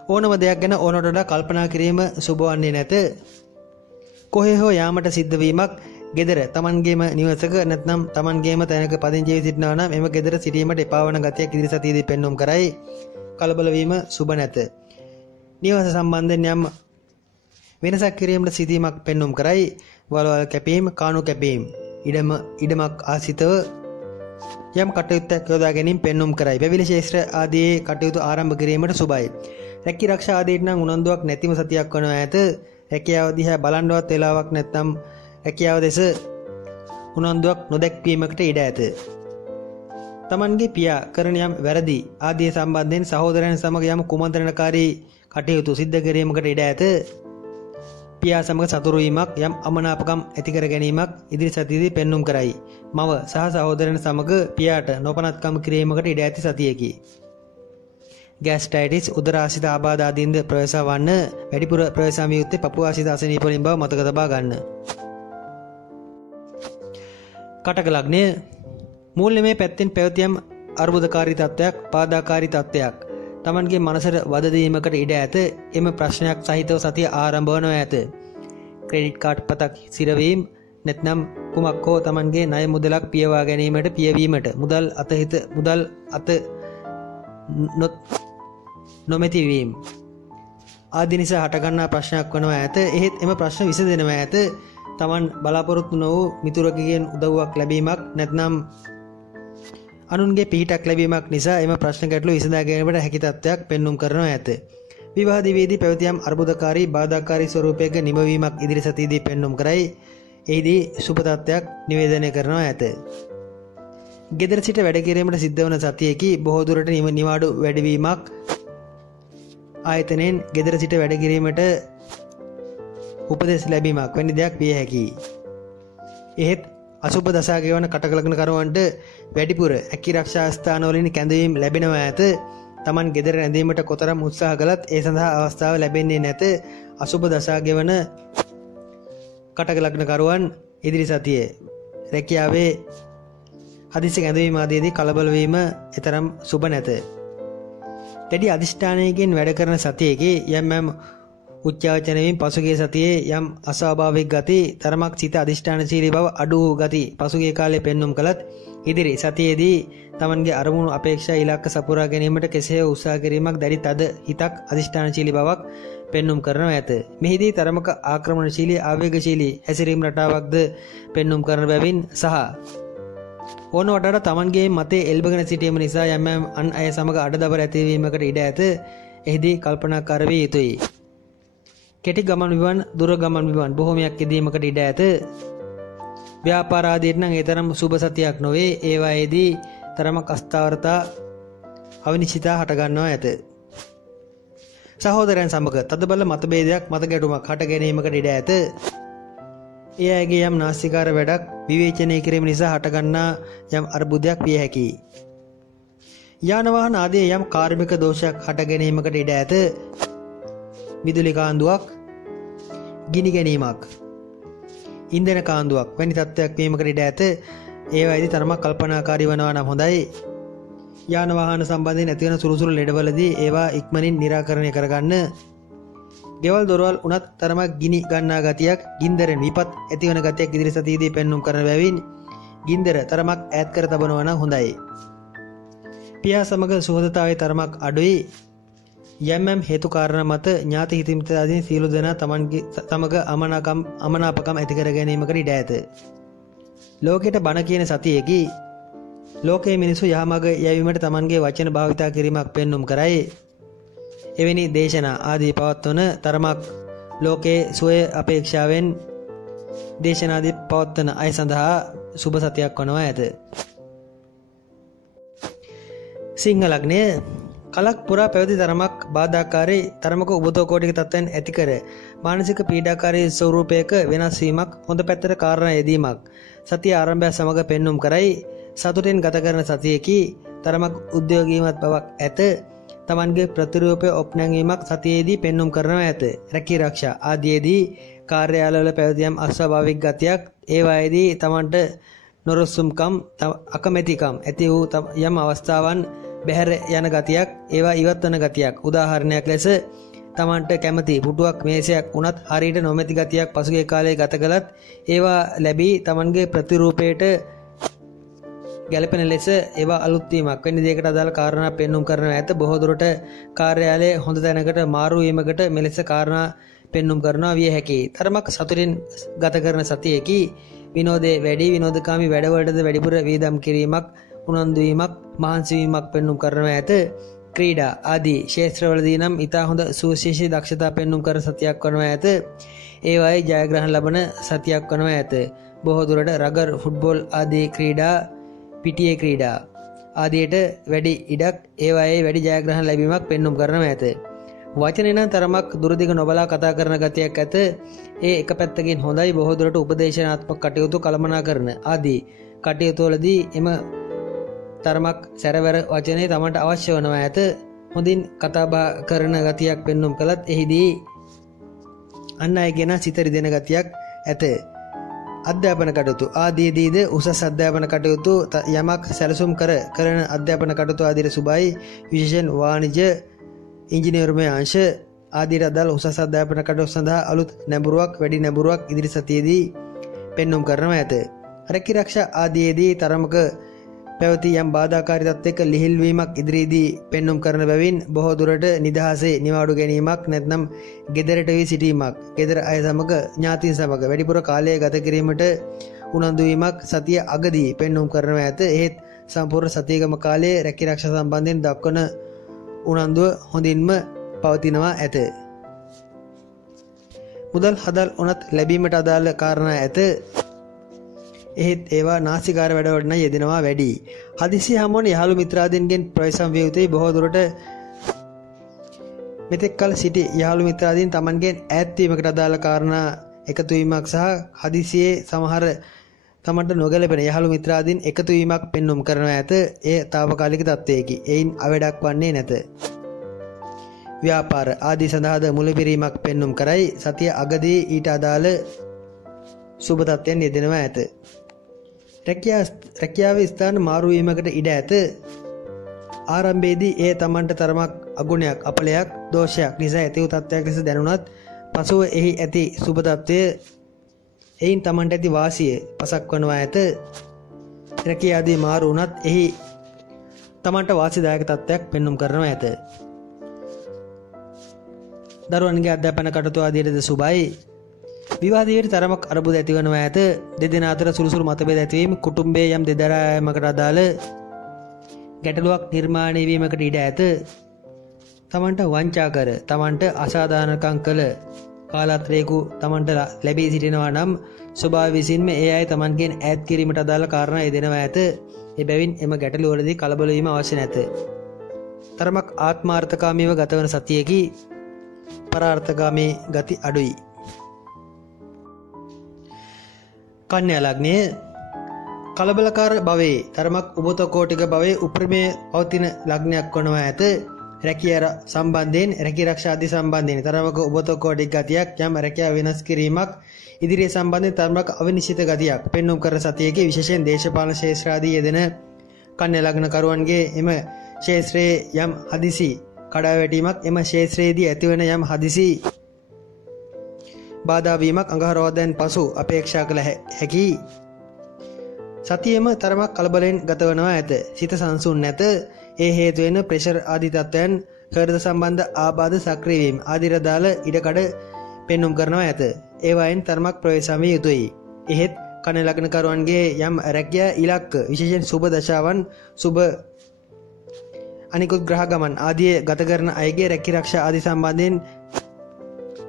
ඕනම දෙයක් ගැන ඕනට වඩා කල්පනා කිරීම සුබ වන්නේ නැත. කොහේ හෝ යාමට සිද්ධ වීමක් ගෙදර තමන්ගේම නිවසක නැත්නම් තමන්ගේම තැනක පදිංචි වී සිටිනවා නම් එම ගෙදර සිටීමට එපා වන ගතියක් ඉදිරි සතියේදී පෙන්눔 කරයි. කලබල වීම සුබ නැත. නිවස සම්බන්ධයෙන් යම් වෙනසක් කිරීමට සිටීමක් පෙන්눔 කරයි. වලවල් කැපීම, කාණු කැපීම, ඉඩමක් ආසිතව යම් කටයුත්තක් යොදා ගැනීම පෙන්눔 කරයි. පැවිලි ශේෂ්ත්‍ර ආදී කටයුතු ආරම්භ කිරීමට සුබයි. රැකී ආරක්ෂා ආදීට නම් උනන්දුවක් නැතිව සතියක් වනවා ඇත. රැකියාව දිහා බලන්නවත් වෙලාවක් නැත්නම් රැකියාව දෙස උනන්දුවක් නොදැක්වීමකට ඉඩ ඇත. තමන්ගේ පියා කරන යම් වැරදි ආදී සම්බන්ධයෙන් සහෝදරයන් සමග යම් කුමන්ත්‍රණකාරී කටයුතු සිද්ධ කිරීමකට ඉඩ ඇත. පියා සමග සතුරු වීමක්, යම් අමනාපකම් ඇති කර ගැනීමක් ඉදිරි සතියේදී පෙන්눔 කරයි. මව සහ සහෝදරයන් සමග පියාට නොපනත්කම් කිරීමකට ඉඩ ඇති සතියකි. ගෑස්ට්‍රයිටිස්, උදරාශ්‍රිත ආබාධ ආදීන්ද ප්‍රවේශ වන්න වැඩිපුර ප්‍රවේශම් විය යුත්තේ පපුව ආශ්‍රිත අසනීප වලින් බව මතක තබා ගන්න. කටක ලග්නය මූල්‍යමය පැත්තෙන් පැවතියම් අර්බුදකාරී තත්ත්වයක්, පාදාකාරී තත්ත්වයක් තමන්ගේ මනසට වද දීමකට ඉඩ ඇත. එම ප්‍රශ්නයක් සහිතව සතිය ආරම්භ වනවා ඇත. ක්‍රෙඩිට් කාඩ් පතක් සිරවීම නැත්නම් කුමක් හෝ තමන්ගේ ණය මුදලක් පියවා ගැනීමට පියවීමට මුදල් අත නොමැතිවීම ආදී නිසා හටගන්නා ප්‍රශ්නයක් වනවා ඇත. එහෙත් එම ප්‍රශ්න විසඳෙනවා ඇත. තමන් බලාපොරොත්තු නොවූ මිතුරකගෙන් උදව්වක් ලැබීමක් නැත්නම් අනුන්ගේ පිහිටක් ලැබීමක් නිසා එම ප්‍රශ්න ගැටලු විසඳා ගැනීමට හැකි තත්ත්වයක් පෙන්눔 කරනවා ඇත. විවාහ දිවියේදී පැවතියම් අර්බුදකාරී, බාධාකාරී ස්වරූපයක නිමවීමක් ඉදිරි සතියේදී පෙන්눔 කරයි. එහිදී සුබ තත්ත්වයක් නිවේදනය කරනවා ඇත. ගෙදර සිට වැඩ කිරීමට සිද්ධ වන සතියේකි බොහෝ දුරට නිවාඩු වැඩිවීමක් ආයතනයෙන් ගෙදර සිට වැඩ කිරීමට උපදෙස් ලැබීමක් වැනි දෙයක් විය හැකියි. එහෙත් අසුබ දසා ගෙවන කටක ලග්න කරුවන්ට වැඩිපුර රැකී ආරක්ෂා ස්ථානවලින් කැඳවීම ලැබෙනවා ඇත. Taman ගෙදර රැඳීමට කොතරම් උත්සාහ කළත් ඒ සඳහා අවස්ථාව ලැබෙන්නේ නැත. අසුබ දසා ගෙවන කටක ලග්න කරුවන් ඉදිරි සතියේ රැකියාවේ හදිසි කැඳවීම ආදීදී කලබල වීම එතරම් සුබ නැත. දැඩි අධිෂ්ඨානයකින් වැඩ කරන සතියේදී යම් උච්චාවචන වීම පසුගිය සතියේ යම් අස්වාභාවික ගති, තරමක් සිත අධිෂ්ඨානශීලී බව අඩු වූ ගති පසුගිය කාලේ පෙන්눔 කළත් ඉදිරි සතියේදී Tamanගේ අරමුණු අපේක්ෂා ඉලක්ක සපුරා ගැනීමට කෙසේ උත්සාහ කිරීමක් දැඩි තද හිතක් අධිෂ්ඨානශීලී බවක් පෙන්눔 කරනවා ඇත. මෙහිදී තරමක ආක්‍රමණශීලී, ආවේගශීලී හැසිරීම රටාවක්ද පෙන්눔 කරන බැවින් සහ ඕන වටාට Tamanගේ මතේ එල්බගෙන සිටීම නිසා යම් අන් අය සමග අඩදබර ඇතිවීමකට ඉඩ ඇත. එහිදී කල්පනාකාර විය යුතුයි. කෙටි ගමන් විමන්, දුර ගමන් විමන් බොහෝමයක් යෙදීමකට ඉඩ ඇත. ව්‍යාපාර ආදීට නම් ඒ තරම් සුබ සතියක් නොවේ. ඒවායේදී තරමක් අස්ථාවරතා, අවිනිශ්චිතතා හට ගන්නවා ඇත. සහෝදරයන් සමග තදබල මතභේදයක්, මත ගැටුමක් හට ගැනීමකට ඉඩ ඇත. ඒ අයගේ යම් නාස්තිකාර වැඩක් විවේචනය කිරීම නිසා හටගන්නා යම් අර්බුදයක් විය හැකියි. යාන වාහන ආදී යම් කාර්මික දෝෂයක් හට ගැනීමකට ඉඩ ඇත. විදුලි කාන්දුවක්, ගිනි ගැනීමක්, ඉන්ධන කාන්දුවක් වැනි තත්ත්වයක් වීමකට ඉඩ ඇත. ඒවායිදී තරමක් කල්පනාකාරී වනවා නම් හොඳයි. යාන වාහන සම්බන්ධයෙන් ඇතිවන සුළුසුළු ලෙඩවලදී ඒවා ඉක්මනින් निराකරණය කරගන්න. ගෙවල් දොරවල් උනත් තරමක් ගිනි ගන්නා ගතියක්, ගින්දරෙන් විපත් ඇතිවන ගතියක් ඉදිරි සතියේදී පෙන්눔 කරන බැවින් ගින්දර තරමක් ඈත් කර තබනවා නම් හොඳයි. පියා සමග සුහදතාවයේ තරමක් අඩුයි. යම් හේතු කාරණා මත ඥාති හිතමිත ආදී සියලු දෙනා තමන්ගේ සමග අමනාපකම් ඇති කර ගැනීමකට ඉඩ ඇත. ලෝකෙට බණ කියන සතියකි. ලෝකයේ මිනිසු යහමඟ යැවීමට තමන්ගේ වචන භාවිතා කිරීමක් පෙන්නුම් කරයි. එවැනි දේශනා ආදී පවත්වන තරමක් ලෝකයේ සුවය අපේක්ෂාවෙන් දේශනාදී පවත්වන අය සඳහා සුබ සතියක් වනවා ඇත. සිංහ ලග්නය කලක් පුරා පැවති තරමක් බාධාකාරී තරමක උබතෝ කෝටික තත්ත්වයන් ඇති කර මානසික පීඩාකාරී ස්වරූපයක වෙනස් වීමක් හොඳ පැත්තට කාරණා යෙදීමක් සතිය ආරම්භය සමග පෙන්눔 කරයි. සතුටෙන් ගත කරන සතියකි තරමක් උද්‍යෝගීමත් බවක් ඇත. තමන්ගේ ප්‍රතිරූපය ඔප්නැංවීමක් සතියේදී පෙන්눔 කරනවා ඇත. රැකී ආරක්ෂා ආදීදී කාර්යාලවල පැවතියම් අස්වාභාවික ගතියක් ඒවායේදී තමන්ට නොරොස්සුම්කම් අකමැතිකම් ඇති වූ යම් අවස්ථාවන් බැහැර යන ගතියක් ඒවා ඉවත් වන ගතියක්. උදාහරණයක් ලෙස තමන්ට කැමති පුටුවක් මේසයක් වුණත් හරියට නොමැති ගතියක් පසුගිය කාලයේ ගත කළත් ඒවා ලැබී තමන්ගේ ප්‍රතිරූපයට ගැලපෙන ලෙස ඒවා අලුත් වීමක් වෙන දෙයකට අදාළ කාරණා පෙන්눔 කරනවා ඇත. බොහෝ දුරට කාර්යාලයේ හොඳ තැනකට මාරු වීමකට මෙලෙස කාරණා පෙන්눔 කරනවා විය හැකියි. තරමක් සතුටින් ගත කරන සතියේකි විනෝදයේ වැඩි විනෝදකාමී වැඩවලටද වැඩිපුර වේදම් කිරීමක් උනන්දු වීමක් මහන්සි වීමක් පෙන්눔 කරනවා ඇත. ක්‍රීඩා ආදී ක්ෂේත්‍රවලදී නම් ඉතා හොඳ සුවිශේෂී දක්ෂතා පෙන්눔 කර සතියක් වනවා ඇත. ඒවායේ ජයග්‍රහණ ලබන සතියක් වනවා ඇත. බොහෝ දුරට රගර් ෆුට්බෝල් ආදී ක්‍රීඩා පිටියේ ක්‍රීඩා ආදියට වැඩි ඉඩක් ඒවායේ වැඩි ජයග්‍රහණ ලැබීමක් පෙන්눔 කරනවා ඇත. වචනේ නම් තරමක් දුරදිග නොබලා කතා කරන ගතියක් ඇත. ඒ එක පැත්තකින් හොඳයි. බොහෝ දුරට උපදේශනාත්මක කටයුතු කළමනාකරන ආදී කටයුතු වලදී එම තරමක් සැරවැර වචනේ තමන්ට අවශ්‍ය වනවා ඇත. හොඳින් කතා බහ කරන ගතියක් පෙන්눔 කළත් එහිදී අන් අය ගැන සිත රිදෙන ගතියක් ඇත. අධ්‍යාපන කටයුතු ආදීදීද උසස් අධ්‍යාපන කටයුතු යමක් සැලසුම් කරන අධ්‍යාපන කටයුතු ආදීට සුබයි. විශේෂයෙන් වාණිජ්‍ය ඉංජිනේරුමය අංශ ආදීට අදාළ උසස් අධ්‍යාපන කටයුතු සඳහා අලුත් නැඹුරුවක් වැඩි නැඹුරුවක් ඉදිරි සතියේදී පෙන්눔 කරනවා ඇත. රැකී ආරක්ෂා ආදීදී තරමක පැවති යම් බාධාකාරී තත්ත්වයක ලිහිල් වීමක් ඉදිරියේදී පෙන්눔 කරන බැවින් බොහෝ දුරට නිදහසේ නිවාඩු ගැනීමක් නැත්නම් ගෙදරට වී සිටීමක් ගෙදර අය සමග ඥාතීන් සමග වැඩිපුර කාලය ගත කිරීමට උනන්දු වීමක් සතිය අගදී පෙන්눔 කරනවා ඇත. එහෙත් සම්පූර්ණ සතියකම කාලයේ රැකී ආරක්ෂා සම්බන්ධයෙන් දක්වන උනන්දුව හොඳින්ම පවතිනවා ඇත. මුදල් හදල් උනත් ලැබීමට අදාළ කාරණා ඇත. එහෙත් ඒවා නාසිකාර වැඩවලට නම් යෙදෙනවා වැඩි. හදිසි හමුවන යහළු මිත්‍රාදීන්ගෙන් ප්‍රවේශම් විය යුතුයි. බොහෝ දුරට මෙතෙක් කල සිටි යහළු මිත්‍රාදීන් Tamanගෙන් ඈත් වීමකට අදාළ කාරණා එකතු වීමක් සහ හදිසියේ සමහර තමන්ට නොගැලපෙන යහළු මිත්‍රාදීන් එකතු වීමක් පෙන්눔 කරනවා ඇත. ඒ తాවකාලික තත්ත්වයකි. එයින් අවඩක් වන්නේ නැත. ව්‍යාපාර ආදී සඳහාද මුලපිරීමක් පෙන්눔 කරයි. සතිය අගදී ඊට අදාළ සුබ තත්ත්වයන් යෙදෙනවා ඇත. රැකියාවේ ස්ථාන මාරු වීමකට ඉඩ ඇත. ආරම්භයේදී ඒ තමන්ට තරමක් අගුණයක් අපලයක් දෝෂයක් නිසා ඇති වූ තත්ත්වයක් ලෙස දැනුණත් පසුව එහි ඇති සුබ තත්ත්වය එයින් තමන්ට ඇති වාසිය පසක් වනවා ඇත. රැකියාදී මාරු වුණත් එහි තමන්ට වාසිදායක තත්ත්වයක් පෙන්눔 කරනවා ඇත. දරුවන්ගේ අධ්‍යාපන කටයුතු ආදීටද සුබයි. විවාදයට තරමක් අරබුද ඇතිවනවා ඇත. දෙදෙනා අතර සුළුසුළු මතභේද ඇතිවීම කුටුම්බයේ යම් දෙදරායමකට අදාළ ගැටලුවක් නිර්මාණය වීමකට ඉඩ ඇත. තමන්ට වංචා කර තමන්ට අසාධාරණකම් කළ කාලත්‍රයකු තමන්ට ලැබී සිටිනවා නම් ස්වභාව විසින්ම ඒ අය තමන්ගෙන් ඈත් කිරීමට අදාළ කාරණා යෙදෙනවා ඇත. එබැවින් එම ගැටලුවලදී කලබල වීම අවශ්‍ය නැත. තරමක් ආත්මාර්ථකාමීව ගතවන සතියකි පරාර්ථකාමී ගති අඩුයි. කන්‍යා ලග්නය කලබලකාර භවයේ තරමක් උබත කෝටික භවයේ උපරිමයේ පවතින ලග්නයක් වනවා ඇත. රැකියාව සම්බන්ධයෙන් රැකී ආරක්ෂා ආදී සම්බන්ධයෙන් තරමක උබත කෝටික ගතියක් යම් රැකියාව වෙනස් කිරීමක් ඉදිරියේ සම්බන්ධයෙන් තරමක අවිනිශ්චිත ගතියක් පෙන්눔 කර සතියේදී විශේෂයෙන් දේශපාලන ශාස්ත්‍ර ආදී යෙදෙන කන්‍යා ලග්න කරුවන්ගේ එම ශාස්ත්‍රයේ යම් හදිසි කඩාවැටීමක් එම ශාස්ත්‍රයේදී ඇතිවන යම් හදිසි බාධා වීමක් අඟහරුවාදාන් පසු අපේක්ෂා කළ හැකි. සතියෙම තරමක් කලබලෙන් ගතවනවා ඇත. සිත සංසුන් නැත. ඒ හේතුවෙන් ප්‍රෙෂර් ආදී තත්ත්වයන් හෘද සම්බන්ධ ආබාධ සක්‍රිය වීම ආදී රදාල ඉඩකඩ පෙන්눔 කරනවා ඇත. ඒවායින් තරමක් ප්‍රවේශම් විය යුතුයි. එහෙත් කන්‍යා ලග්නකරුවන්ගේ යම් රැකියා ඉලක්ක විශේෂයෙන් සුබ දශාවන් සුබ අනිකුත් ග්‍රහ ගමන් ආදී ගත කරන අයගේ රැකී ආරක්ෂා ආදී සම්බන්ධයෙන්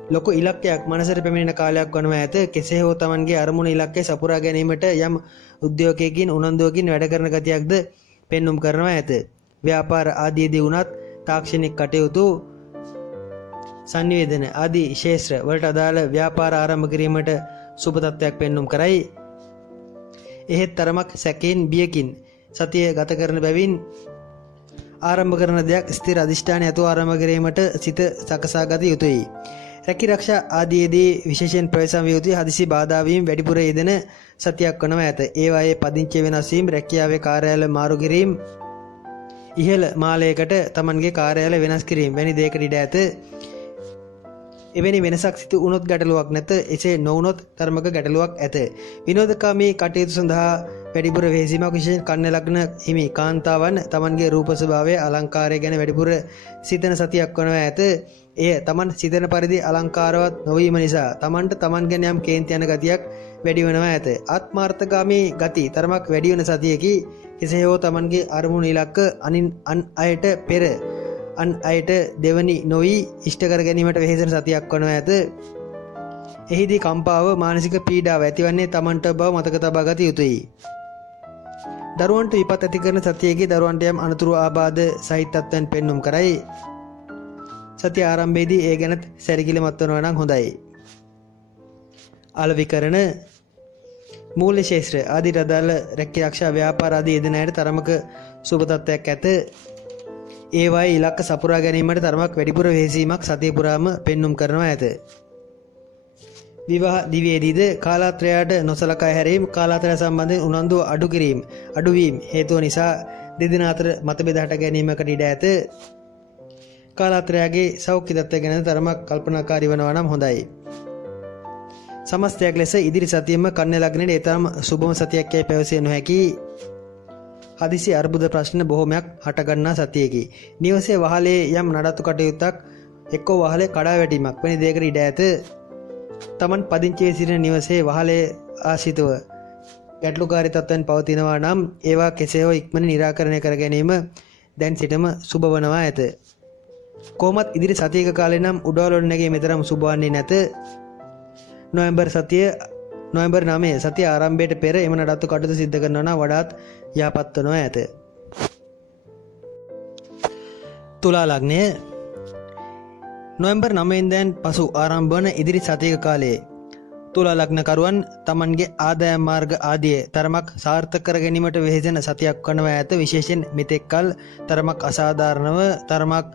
ලොකු ඉලක්කයක් මනසට පැමිණෙන කාලයක් වනවා ඇත. කෙසේ හෝ Tamanගේ අරමුණ ඉලක්කය සපුරා ගැනීමට යම් උද්‍යෝගයකින් උනන්දුවකින් වැඩ කරන ගතියක්ද පෙන්눔 කරනවා ඇත. ව්‍යාපාර ආදීදී වුණත් තාක්ෂණික කටයුතු සංනිවේදන ආදී ශේෂ්ත්‍ර වලට අදාළ ව්‍යාපාර ආරම්භ කිරීමට සුබ තත්ත්වයක් පෙන්눔 කරයි. එහෙත් තරමක් සැකයෙන් බියකින් සතිය ගත කරන බැවින් ආරම්භ කරන දෙයක් ස්ථිර අධිෂ්ඨානය ඇතුව ආරම්භ කිරීමට සිත සකසා ගත යුතුයි. රැකී ආරක්ෂා ආදීදී විශේෂයෙන් ප්‍රවේශම් විය යුතුයි. හදිසි බාධා වීම වැඩිපුර යෙදෙන සතියක් වනවා ඇත. ඒවායේ පදිංචි වෙනස් වීම, රැකියාවේ කාර්යාලය මාරු කිරීම, ඉහළ මාලයකට Tamanගේ කාර්යාලය වෙනස් කිරීම වැනි දෙයකට ඉඩ ඇත. එවැනි වෙනසක් සිදු වුණොත් ගැටලුවක් නැත. එසේ නොවුනොත් තරමක ගැටලුවක් ඇත. විනෝදකාමී කටයුතු සඳහා වැඩිපුර වෙහෙසීමක් විශේෂයෙන් කන්‍යා ලග්න හිමි කාන්තාවන් Tamanගේ රූප ස්වභාවය අලංකාරය ගැන වැඩිපුර සිතන සතියක් වනවා ඇත. එය Taman සිතන පරිදි අලංකාරවත් නොවීම නිසා Tamanට Taman ගැන යම් කේන්ති යන ගතියක් වැඩි වෙනවා ඇත. ආත්මාර්ථකාමී ගති තරමක් වැඩි වෙන සතියකි. කෙසේ හෝ Tamanගේ අරමුණු ඉලක්ක අන් අයට පෙර අන් අයට දෙවනි නොවි ඉෂ්ට කර ගැනීමට වෙහෙසෙන සතියක් වනවා ඇත. එහිදී කම්පාව මානසික පීඩාව ඇතිවන්නේ Tamanට බව මතක තබා ගත යුතුයි. දරුවන්ට විපත් ඇති කරන සතියේදී දරුවන්ට යම් අනතුරු ආබාධ සහිත තත්ත්වයන් පෙන්눔 කරයි. සතිය ආරම්භයේදී ඒ ගැනත් සැලකිලිමත් වෙනවා නම් හොඳයි. අලෙවිකරණ මූල්‍ය ශේෂ්ත්‍ර ආදී අදාළ රැකී ආරක්ෂා ව්‍යාපාර ආදී යෙදෙන අයට තරමක සුබ තත්ත්වයක් ඇත. ඒවායේ ඉලක්ක සපුරා ගැනීමට තරමක් වැඩිපුර වෙහෙසීමක් සතිය පුරාම පෙන්눔 කරනවා ඇත. විවාහ දිවියේදීද කාලාත්‍රයට නොසලකා හැරීම, කාලාත්‍රය සම්බන්ධයෙන් උනන්දුව අඩුවීම හේතුව නිසා දෙදෙනා අතර මතභේද හට ගැනීමකට ඉඩ ඇත. කාලාත්‍රයගේ සෞඛ්‍ය තත්ත්වය ගැන තරමක් කල්පනාකාරී වෙනවා නම් හොඳයි. සමස්තයක් ලෙස ඉදිරි සතියෙම කන්‍යා ලග්නයේ ඊතරම් සුබම සතියක් යයි පැවසිය නොහැකි. හදිසි අර්බුද ප්‍රශ්න බොහෝමයක් හටගන්නා සතියකි. නිවසේ වහලේ යම් නඩත්තු කටයුත්තක් එක්කෝ වහලේ කඩා වැටීමක් වැනි දෙයකට ඉඩ ඇත. Taman පදිංචි වී සිටින නිවසේ වහලේ ආශ්‍රිතව ගැටලුකාරී තත්ත්වයන් පවතිනවා නම් ඒවා කෙසේ හෝ ඉක්මනින් निराකරණය කර ගැනීම දැන් සිටම සුබ වනවා ඇත. කොහොමත් ඉදිරි සතියක කාලේ නම් උඩවලොන් නැගී මෙතරම් සුබ වන්නේ නැත. නොවැම්බර් 9 සතිය ආරම්භයට පෙර එම නඩත්තු කටයුතු සිදු කරනවා නම් වඩාත් යහපත් වනවා ඇත. තුලා ලග්නය නොවැම්බර් 9 දැන් පසු ආරම්භ වන ඉදිරි සතියක කාලයේ තුලා ලග්නකරුවන් Tamanගේ ආදායම් මාර්ග ආදී තරමක් සාර්ථක කර ගැනීමට වෙහෙසෙන සතියක් වනවා ඇත. විශේෂයෙන් මෙතෙක්කල් තරමක් අසාධාරණව තරමක්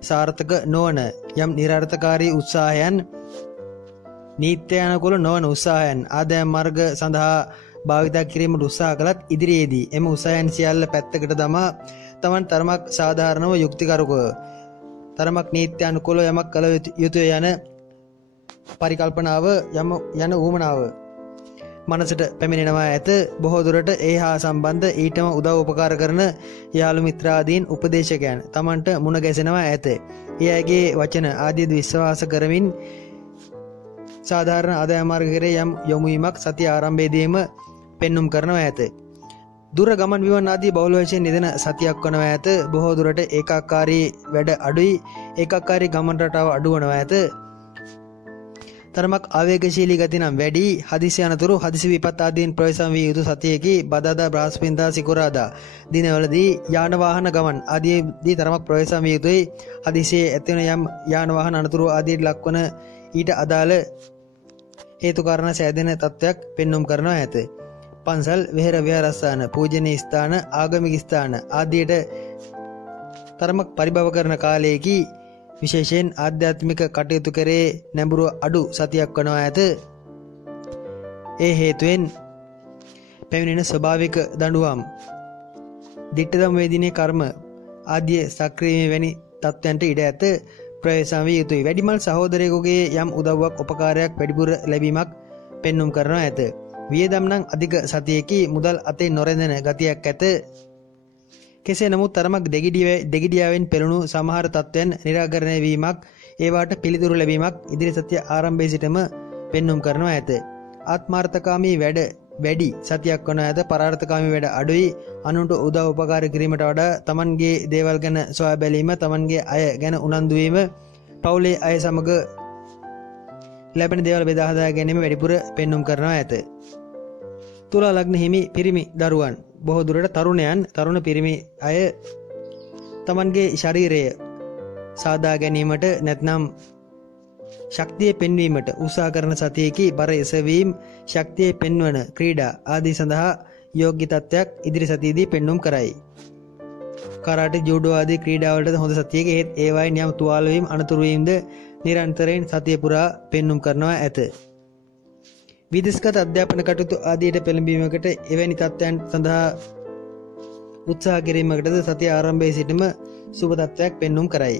සාර්ථක නොවන යම් නිරර්ථකාරී උත්සාහයන්, නීත්‍යානුකූල නොවන උත්සාහයන් ආදායම් මාර්ග සඳහා භාවිතා කිරීමට උත්සාහ කළත් ඉදිරියේදී එම උත්සාහයන් සියල්ල පැත්තකට දමා Taman තරමක් සාධාරණව යුක්තිකරුකව තරමක් නීත්‍යානුකූලව යමක් කළ යුතුය යන පරිකල්පනාව යන උවමනාව මනසට පැමිණෙනවා ඇත. බොහෝ දුරට ඒ හා සම්බන්ධ ඊටම උදව් උපකාර කරන යාළු මිත්‍රාදීන් උපදේශකයන් Tamanට මුණ ගැසෙනවා ඇත. ඒ අයගේ වචන ආදීද විශ්වාස කරමින් සාධාරණ ආදායම් මාර්ග කෙරේ යම් යොමුවීමක් සතිය ආරම්භයේදීම පෙන්눔 කරනවා ඇත. දුර ගමන් විමන් ආදී බහුල වශයෙන් නිදන සතියක් වනවා ඇත. බොහෝ දුරට ඒකාකාරී වැඩ අඩුයි, ඒකාකාරී ගමන් රටාව අඩු වනවා ඇත. තරමක් ආවේගශීලී ගති නම් වැඩි. හදිසි අනතුරු, හදිසි විපත් ආදීන් ප්‍රවේශම් විය යුතු සතියේකි. බදාදා, බ්‍රහස්පතින්දා, සිකුරාදා දිනවලදී යාන වාහන ගමන් ආදීදී තරමක් ප්‍රවේශම් විය යුතුයි. හදිසියේ ඇතිවන යම් යාන වාහන අනතුරු ආදීට ලක්වන ඊට අදාළ හේතු කාරණා සෑදෙන තත්ත්වයක් පෙන්눔 කරනවා ඇත. පන්සල්, විහෙර විහාරස්ථාන, පූජනීය ස්ථාන, ආගමික ස්ථාන ආදීට තරමක් පරිභව කරන කාලයේකි. විශේෂයෙන් ආධ්‍යාත්මික කටයුතු කරේ නැඹුරු අඩු සතියක් වනවා ඇත. ඒ හේතුවෙන් පැමිණෙන ස්වභාවික දඬුවම්, දිට්ඨදම් වේදිනේ කර්ම ආදී සක්‍රිය වැනි තත්ත්වයන්ට ඉඩ ඇත. ප්‍රවේශම් විය යුතුයි. වැඩිමල් සහෝදරයෙකුගේ යම් උදව්වක් උපකාරයක් වැඩිපුර ලැබීමක් පෙන්눔 කරනවා ඇත. වියදම් නම් අධික සතියේකි. මුදල් අතේ නොරැඳෙන ගතියක් ඇත. කෙසේ නමුත් තරමක් දෙගිඩියාවෙන් පෙළුණු සමහර තත්ත්වයන් निराකරණය වීමක්, ඒවාට පිළිතුරු ලැබීමක් ඉදිරි සතිය ආරම්භයේ සිටම පෙන්눔 කරනවා ඇත. ආත්මාර්ථකාමී වැඩ වැඩි සතියක් වන ඇත. පරාර්ථකාමී වැඩ අඩුයි. අනුන්ට උදව් උපකාර කිරීමට වඩා තමන්ගේ දේවල් ගැන සොයා බැලීම, තමන්ගේ අය ගැන උනන්දු වීම, පවුලේ අය සමග ලැබෙන දේවල් බෙදා හදා ගැනීම වැඩිපුර පෙන්눔 කරනවා ඇත. තුලා ලග්න හිමි පිරිමි දරුවන් බොහෝ දුරට තරුණ පිරිමි අය තමන්ගේ ශරීරය සාදා ගැනීමට නැත්නම් ශක්තිය පෙන්වීමට උත්සාහ කරන සතියේකි. බර එසවීම, ශක්තිය පෙන්වන ක්‍රීඩා ආදී සඳහා යෝග්‍ය තත්ත්වයක් ඉදිරි සතියේදී පෙන්눔 කරයි. කරාටි, ජූඩෝ ආදී ක්‍රීඩාවලට හොඳ සතියක හේත් ඒවායින් යම් තුවාල වීම, අනතුරු වීමද නිරන්තරයෙන් සතිය පුරා පෙන්눔 කරනවා ඇත. විදේශගත අධ්‍යාපන කටයුතු ආදියට පෙළඹීමකට එවැනි තත්ත්වයන් සඳහා උත්සාහ කිරීමකටද සතිය ආරම්භයේ සිටම සුබ තත්ත්වයක් පෙන්눔 කරයි.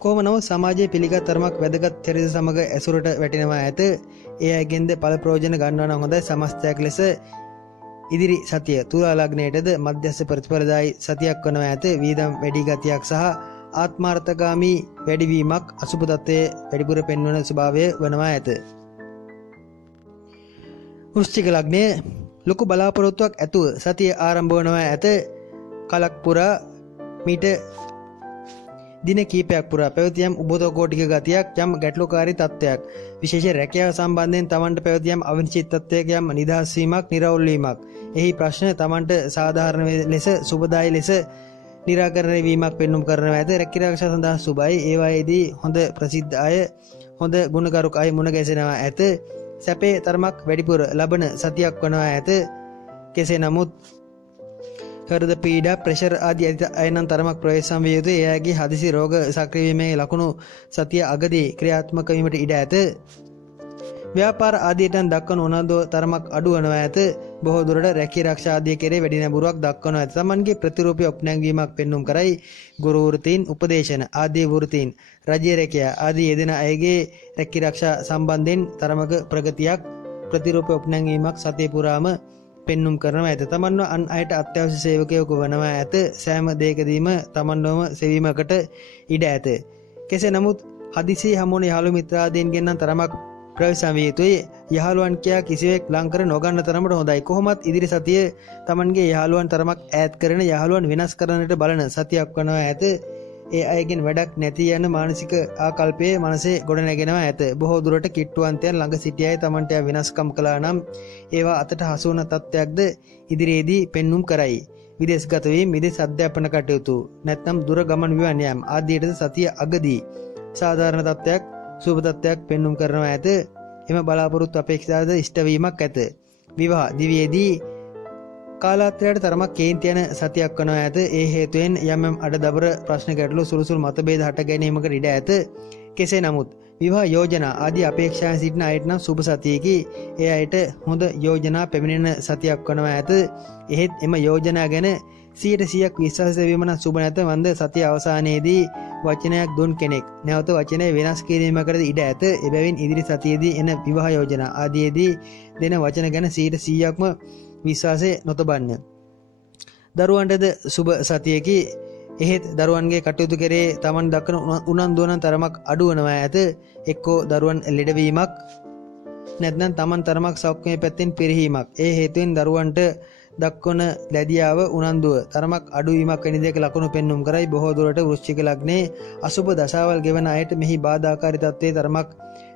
කොහොම නමුත් සමාජයේ පිළිගත් තරමක් වැදගත් චරිත සමග ඇසුරට වැටෙනවා ඇත. ඒ අයගෙන්ද ඵල ප්‍රයෝජන ගන්නවා නම් හොඳයි. සමස්තයක් ලෙස ඉදිරි සතිය තුලා ලග්නයටද මධ්‍යස්ථ ප්‍රතිඵලදායි සතියක් වනවා ඇත. වීදම් වැඩි ගතියක් සහ ආත්මාර්ථකාමී වැඩිවීමක් අසුබ තත්ත්වයේ වැඩිපුර පෙන්වන ස්වභාවය වනවා ඇත. වෘශ්චික ලග්නය ලොකු බලාපොරොත්තුවක් ඇතුව සතිය ආරම්භ වනවා ඇත. කලක් පුරා මීට දින කීපයක් පුරා පැවතියම් උබතකෝටික ගතියක්, යම් ගැටලුකාරී තත්ත්වයක්, විශේෂ රැකියාව සම්බන්ධයෙන් තමන්ට පැවතියම් අවිනිශ්චිත තත්ත්වයක යම් නිදහස් වීමක්, නිරවුල් වීමක්, එහි ප්‍රශ්න තමන්ට සාධාරණ ලෙස සුබදායි ලෙස නිරාකරණය වීමක් පෙන්눔 කරනවා ඇත. රැකියාරක්ෂා සඳහා සුබයි. ඒවායේදී හොඳ ප්‍රසිද්ධ අය, හොඳ ගුණගරුක අය මුණ ගැසෙනවා ඇත. සැපේ තරමක් වැඩිපුර ලබන සතියක් වනවා ඇත. කෙසේ නමුත් හෘද පීඩා, ප්‍රෙෂර් ආදී අයනම් තරමක් ප්‍රවේශම් විය යුතුයි. එයාගේ හදිසි රෝග සක්‍රිය වීමේ ලකුණු සතිය අගදී ක්‍රියාත්මක වීමට ඉඩ ඇත. ව්‍යාපාර ආදීටන් දක්වන උනන්දුව තරමක් අඩු වනවා ඇත. බොහෝ දුරට රැකියාරක්ෂා ආදී කෙරේ වැඩි නැඹුරුවක් දක්වනවා ඇත. තමන්ගේ ප්‍රතිරූපී ඔප්නැංවීමක් පෙන්눔 කරයි. ගුරු වෘත්තීන්, උපදේශන ආදී වෘත්තීන්, රජයේ රැකියා ආදී යෙදෙන අයගේ රැකියාරක්ෂා සම්බන්ධයෙන් තරමක ප්‍රගතියක්, ප්‍රතිරූපී ඔප්නැංවීමක් සතිය පුරාම පෙන්눔 කරනවා ඇත. තමන්ව අන් අයට අත්‍යවශ්‍ය සේවකයෙකු වනවා ඇත. සෑම දෙයකදීම තමන්වම සෙවීමකට ඉඩ ඇත. කෙසේ නමුත් හදිසි හමුවන යහළු මිත්‍රාදීන්ගෙන් නම් තරමක් ප්‍රවේශම් විය යුතුයි. යහළුවන් කියා කිසිවෙක් ලං කර නොගන්න තරමට හොඳයි. කොහොමත් ඉදිරි සතිය තමන්ගේ යහළුවන් තරමක් ඈත් කරන, යහළුවන් වෙනස් කරන්නට බලන සතියක් වනවා ඇත. ඒ අයගෙන් වැඩක් නැති යන මානසික ආකල්පයේ මනසේ ගොඩනැගෙනවා ඇත. බොහෝ දුරට කිට්ටුවන්තයන් ළඟ සිටි අය තමන්ට වෙනස්කම් කළා නම් ඒවා අතට හසු වන තත්ත්වයක්ද ඉදිරියේදී පෙන්눔 කරයි. විදේශගත වීම, විදේශ අධ්‍යාපන කටයුතු, නැත්නම් දුර ගමන් විවහන් යාම ආදීටද සතිය අගදී සාධාරණ තත්ත්වයක්, සුබ තත්ත්වයක් පෙන්눔 කරනවා ඇත. එම බලාපොරොත්තු අපේක්ෂාද ඉෂ්ට වීමක් ඇත. විවාහ දිවියේදී කාලාත්‍රයට තරමක් කේන්ති යන සතියක් වනවා ඇත. ඒ හේතුවෙන් යම් අඩදබර ප්‍රශ්න ගැටලු සුළුසුළු මතභේද හට ගැනීමකට ඉඩ ඇත. කෙසේ නමුත් විවාහ යෝජනා ආදී අපේක්ෂාවෙන් සිටින අයට නම් සුබ සතියකි. ඒ අයට හොඳ යෝජනා පැමිණෙන සතියක් වනවා ඇත. එහෙත් එම යෝජනා ගැන 100% විශ්වාස වීම නම් සුබ නැත. වන්ද සතිය අවසානයේදී වචනයක් දුන් කෙනෙක් නැවත වචනය වෙනස් කිරීමකට ඉඩ ඇත. එබැවින් ඉදිරි සතියේදී එන විවාහ යෝජනා ආදීදී දෙන වචන ගැන 100%ක්ම විශ්වාසය නොතබන්න. දරුවන්ටද සුබ සතියකි. එහෙත් දරුවන්ගේ කටයුතු කෙරේ තමන් දක්වන උනන්දුව නම් තරමක් අඩු වනවා ඇත. එක්කෝ දරුවන් ලෙඩවීමක්, නැත්නම් තමන් තරමක් සෞඛ්‍යමය පැත්තෙන් පිරිහීමක්. ඒ හේතුවෙන් දරුවන්ට දක්වන ලැබියාව, උනන්දුව තරමක් අඩුවීමක් වැනි දෙයක ලකුණු පෙන්눔 කරයි. බොහෝ දුරට වෘශ්චික ලග්නයේ අසුබ දශාවල් ගෙවන අයට මෙහි බාධාකාරී තත්ත්වයේ තරමක්